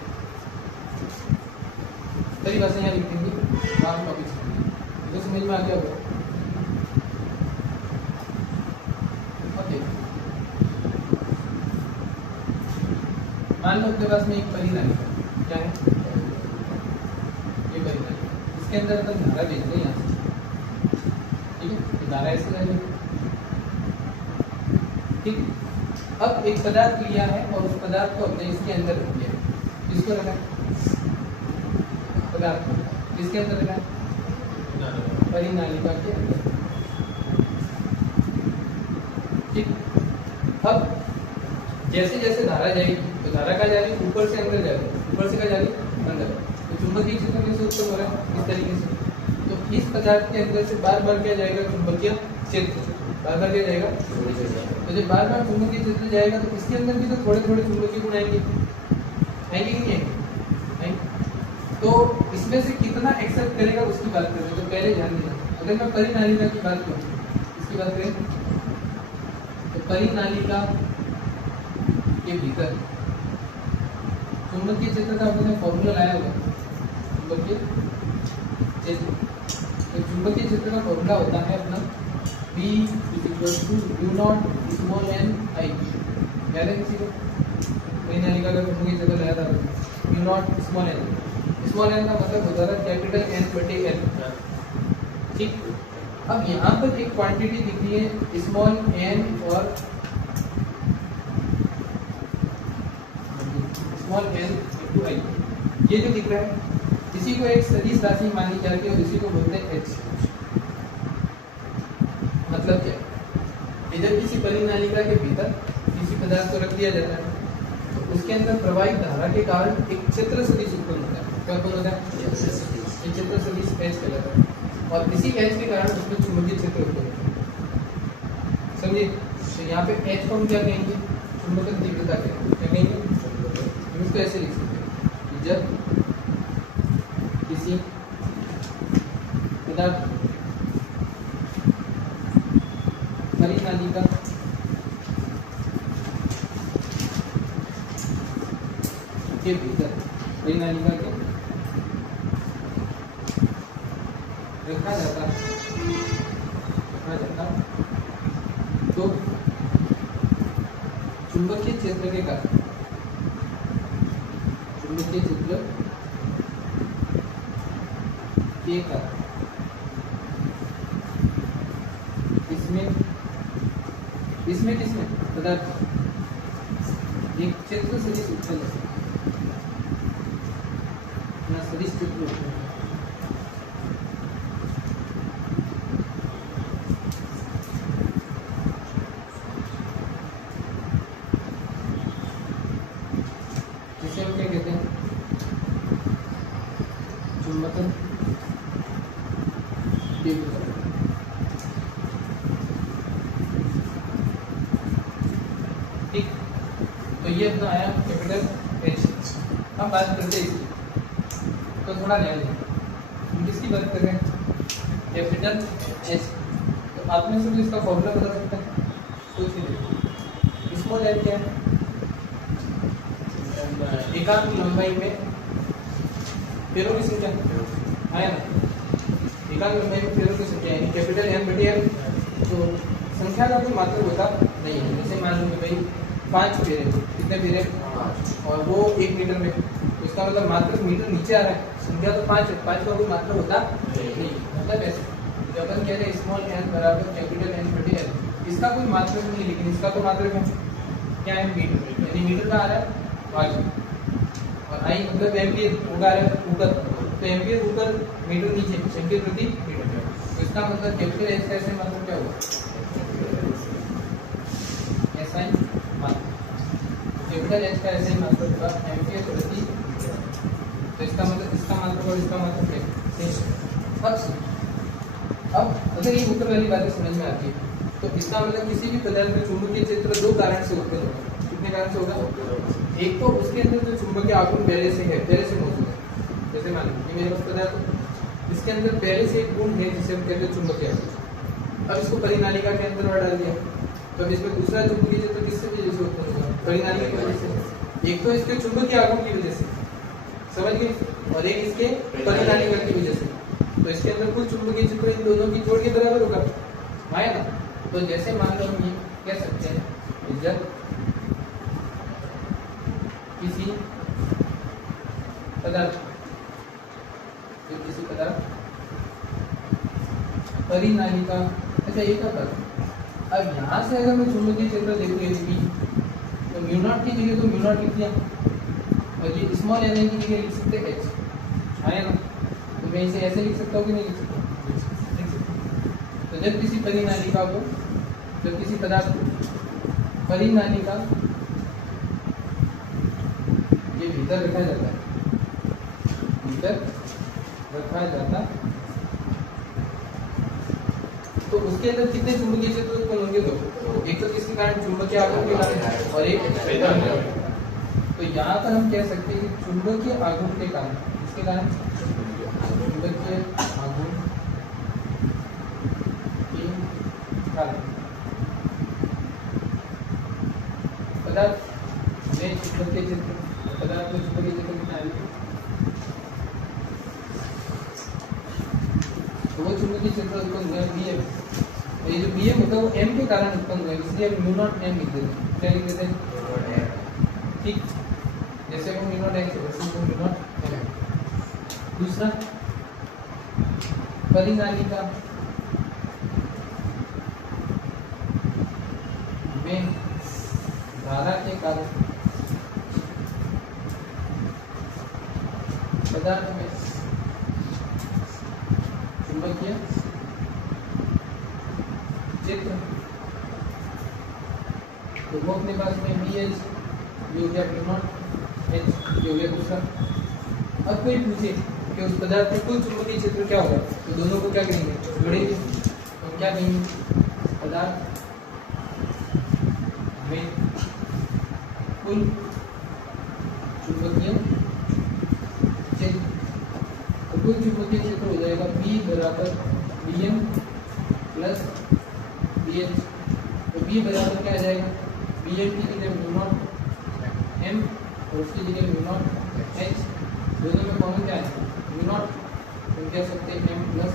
सारी बातें यहाँ लिख देंगे, वहाँ टॉपिक तो समझ में आ गया होगा। ओके, मान लो अपने पास में एक परिणामी क्या है, ये परिणामी, इसके अंदर अपन धारा भेज दें यहाँ से, ठीक है, ये धारा ऐसे जाएगी, ठीक। अब एक पदार्थ लिया है और उस पदार्थ को हमने इसके अंदर रख दिया, इसको रखा पदार्थ इसके अंदर रखा परिनालिका के अंदर, ठीक। अब जैसे जैसे धारा जाएगी तो धारा कहाँ जा रही है, ऊपर से अंदर जा रही है, ऊपर से कहाँ जा रही है, अंदर। तो चुंबकीय क्षेत्र कैसे उत्पन्न हो रहा है, इस तरीके से। तो इस पदार्थ के अंदर से बार बार क्या जाएगा, चुंबकीय क्षेत्र, बार बार क्या जाएगा। तो जब बार बार चुंबकीय क्षेत्र जाएगा तो इसके अंदर भी तो थोड़े थोड़े चुंबकीय गुण आएंगे, आएंगे कि नहीं आएंगे। तो इसमें से कितना एक्सेप्ट करेगा उसकी बात करें। तो पहले ध्यान देना, अगर मैं परिनालिका की बात करूँ, इसकी बात करें तो परिनालिका के भीतर चुंबकीय क्षेत्र का आपने फॉर्मूला लाया होगा, चुंबकीय क्षेत्र। तो चुंबकीय क्षेत्र का फॉर्मूला होता है अपना B = U0 small n I। याद है किसी को, परिनालिका का चुंबकीय क्षेत्र लाया था U0 small n। Small n का मतलब होता था कैपिटल N बटे L, ठीक। अब यहाँ पर एक क्वांटिटी दिख रही है स्मॉल n और स्मॉल n × I, ये जो दिख रहा है इसी को एक सदिश राशि मानी जाती है और इसी को बोलते हैं H। मतलब क्या, इधर किसी परिनालिका के भीतर किसी पदार्थ को रख दिया जाता है तो उसके अंदर प्रवाहित धारा के कारण एक क्षेत्र सदिश उत्पन्न होता है। क्या उत्पन्न होता है, क्षेत्र सदिश H कहलाता है। और इसी H के कारण उसमें चुंबकीय क्षेत्र उत्पन्न होता है, समझिए। तो यहाँ पे H को हम क्या कहेंगे, चुंबकन तीव्रता कहेंगे, क्या कहेंगे, इसको ऐसे लिख सकते हैं, जब किसी पदार्थ परिनालिका के भीतर, परिनालिका के रखा जाता तो चुंबकीय क्षेत्र के कारण, चुंबकीय क्षेत्र के कारण इसमें किसमें पदार्थ एक क्षेत्र सदिश उत्पन्न होता है, सदिश क्षेत्र उत्पन्न होता है। जिसे हम क्या कहते हैं, चुंबकन तीव्रता। ठीक, तो ये अपना आया कैपिटल H। हम बात करते हैं इसकी, तो थोड़ा ध्यान दें, हम किसकी बात कर रहे हैं, कैपिटल H। तो आप में से भी इसका फॉर्मूला बता सकते हैं, सोच लीजिए। स्मॉल n क्या है, एकांक लंबाई में पैरों की संख्या आया ना, एकांक लंबाई में पैरों की संख्या यानी कैपिटल N बटे L। तो संख्या का कोई मात्रक होता नहीं है। जैसे मान लो कि भाई 5 पैर, कितने पैर है, और वो 1 मीटर में, तो इसका मतलब मात्रक मीटर नीचे आ रहा है, संख्या तो 5 है, 5 का कोई मात्रक होता नहीं। मतलब ऐसे जब अपन कह रहे हैं स्मॉल n बराबर कैपिटल N बटे L, इसका कोई मात्रक नहीं, लेकिन इसका तो मात्रक है, क्या है, मीटर, यानी मीटर का आ रहा है आगे, और आई मतलब एम्पियर होगा ऊपर, तो एम्पियर ऊपर मीटर नीचे, एम्पियर प्रति मीटर। तो इसका मतलब कैपिटल H का ऐसे मतलब क्या होगा, SI मात्रक, कैपिटल H का ऐसे मात्रक होगा एम्पियर प्रति मीटर। तो इसका मतलब इसका मात्रक और इसका मात्रक क्या है। अब अगर ये ऊपर वाली बातें समझ में आती है तो इसका मतलब किसी भी पदार्थ में चुंबकीय क्षेत्र 2 कारण से उत्पन्न होगा। कितने कारण से होगा, एक तो उसके अंदर जो चुंबकीय आघूर्ण पहले से है, पहले से मौजूद है। जैसे मान लो कि मेरे पास पदार्थ, इसके अंदर पहले से एक गुण है जिसे हम कहते हैं चुंबकीय आघूर्ण। अब इसको परिनालिका के अंदर डाल दिया, तो अब इसमें दूसरा चुंबकीय क्षेत्र किससे वजह से उत्पन्न होगा? परिनाली की वजह से। एक तो इसके चुंबकीय आघूर्ण की वजह से, समझ गए, और एक इसके परिनाली बल की वजह से। तो इसके अंदर कुल चुंबकीय क्षेत्र इन दोनों की जोड़ के बराबर होगा, है ना। तो जैसे मान लो हम ये कह सकते हैं जब किसी पदार्थ परिनाली का, अच्छा एक बात, अब यहाँ से अगर मैं चुंबकीय क्षेत्र देखूँ यदि तो म्यू नॉट की जगह तो म्यू नॉट लिख दिया, और ये स्मॉल एन की जगह लिख सकते हैं एच, है ना। तो मैं इसे ऐसे लिख सकता हूँ कि नहीं लिख सकता? तो जब किसी परिनालिका को, जब किसी पदार्थ को परिनालिका ये भीतर रखा जाता है, भीतर रखा जाता, तो उसके अंदर कितने चुंबकीय क्षेत्र उत्पन्न होंगे? दो, एक तो किसके कारण? चुंबकीय आघूर्ण के कारण, और एक तो यहाँ पर हम कह सकते हैं कि चुंबकीय आघूर्ण के कारण, किसके कारण? चुंबकीय आघूर्ण के कारण पदार्थ में चुंबकीय क्षेत्र, पदार्थ में चुंबकीय क्षेत्र कितना है? तो वो चुंबकीय क्षेत्र उत्पन्न हुआ बीएम, ये जो बीएम होता है वो एम के कारण उत्पन्न हुआ है, इसलिए हम म्यू नॉट एम लिख देते हैं। क्या लिख देते हैं? ठीक, जैसे वो म्यू नॉट एम से वैसे वो म्यू नॉट एम। दूसरा परिनालिका में धारा के कारण पदार्थ में चुंबकीय क्षेत्र, तो वो अपने पास में बी एच, ये हो गया म्यू नॉट एच, ये हो गया दूसरा। अब कोई पूछे कि उस पदार्थ में कुल चुंबकीय क्षेत्र क्या होगा, तो दोनों को क्या करेंगे? जोड़ेंगे। तो क्या कहेंगे? पदार्थ में कुल चुंबकीय क्षेत्र, कुल चुंबकीय क्षेत्र हो जाएगा P बराबर Bm प्लस BH। तो B बराबर क्या आ जाएगा? Bm की जगह म्यू नॉट M और उसकी जगह म्यू नॉट H, दोनों में कॉमन क्या है? म्यू नॉट, तो कह सकते हैं M प्लस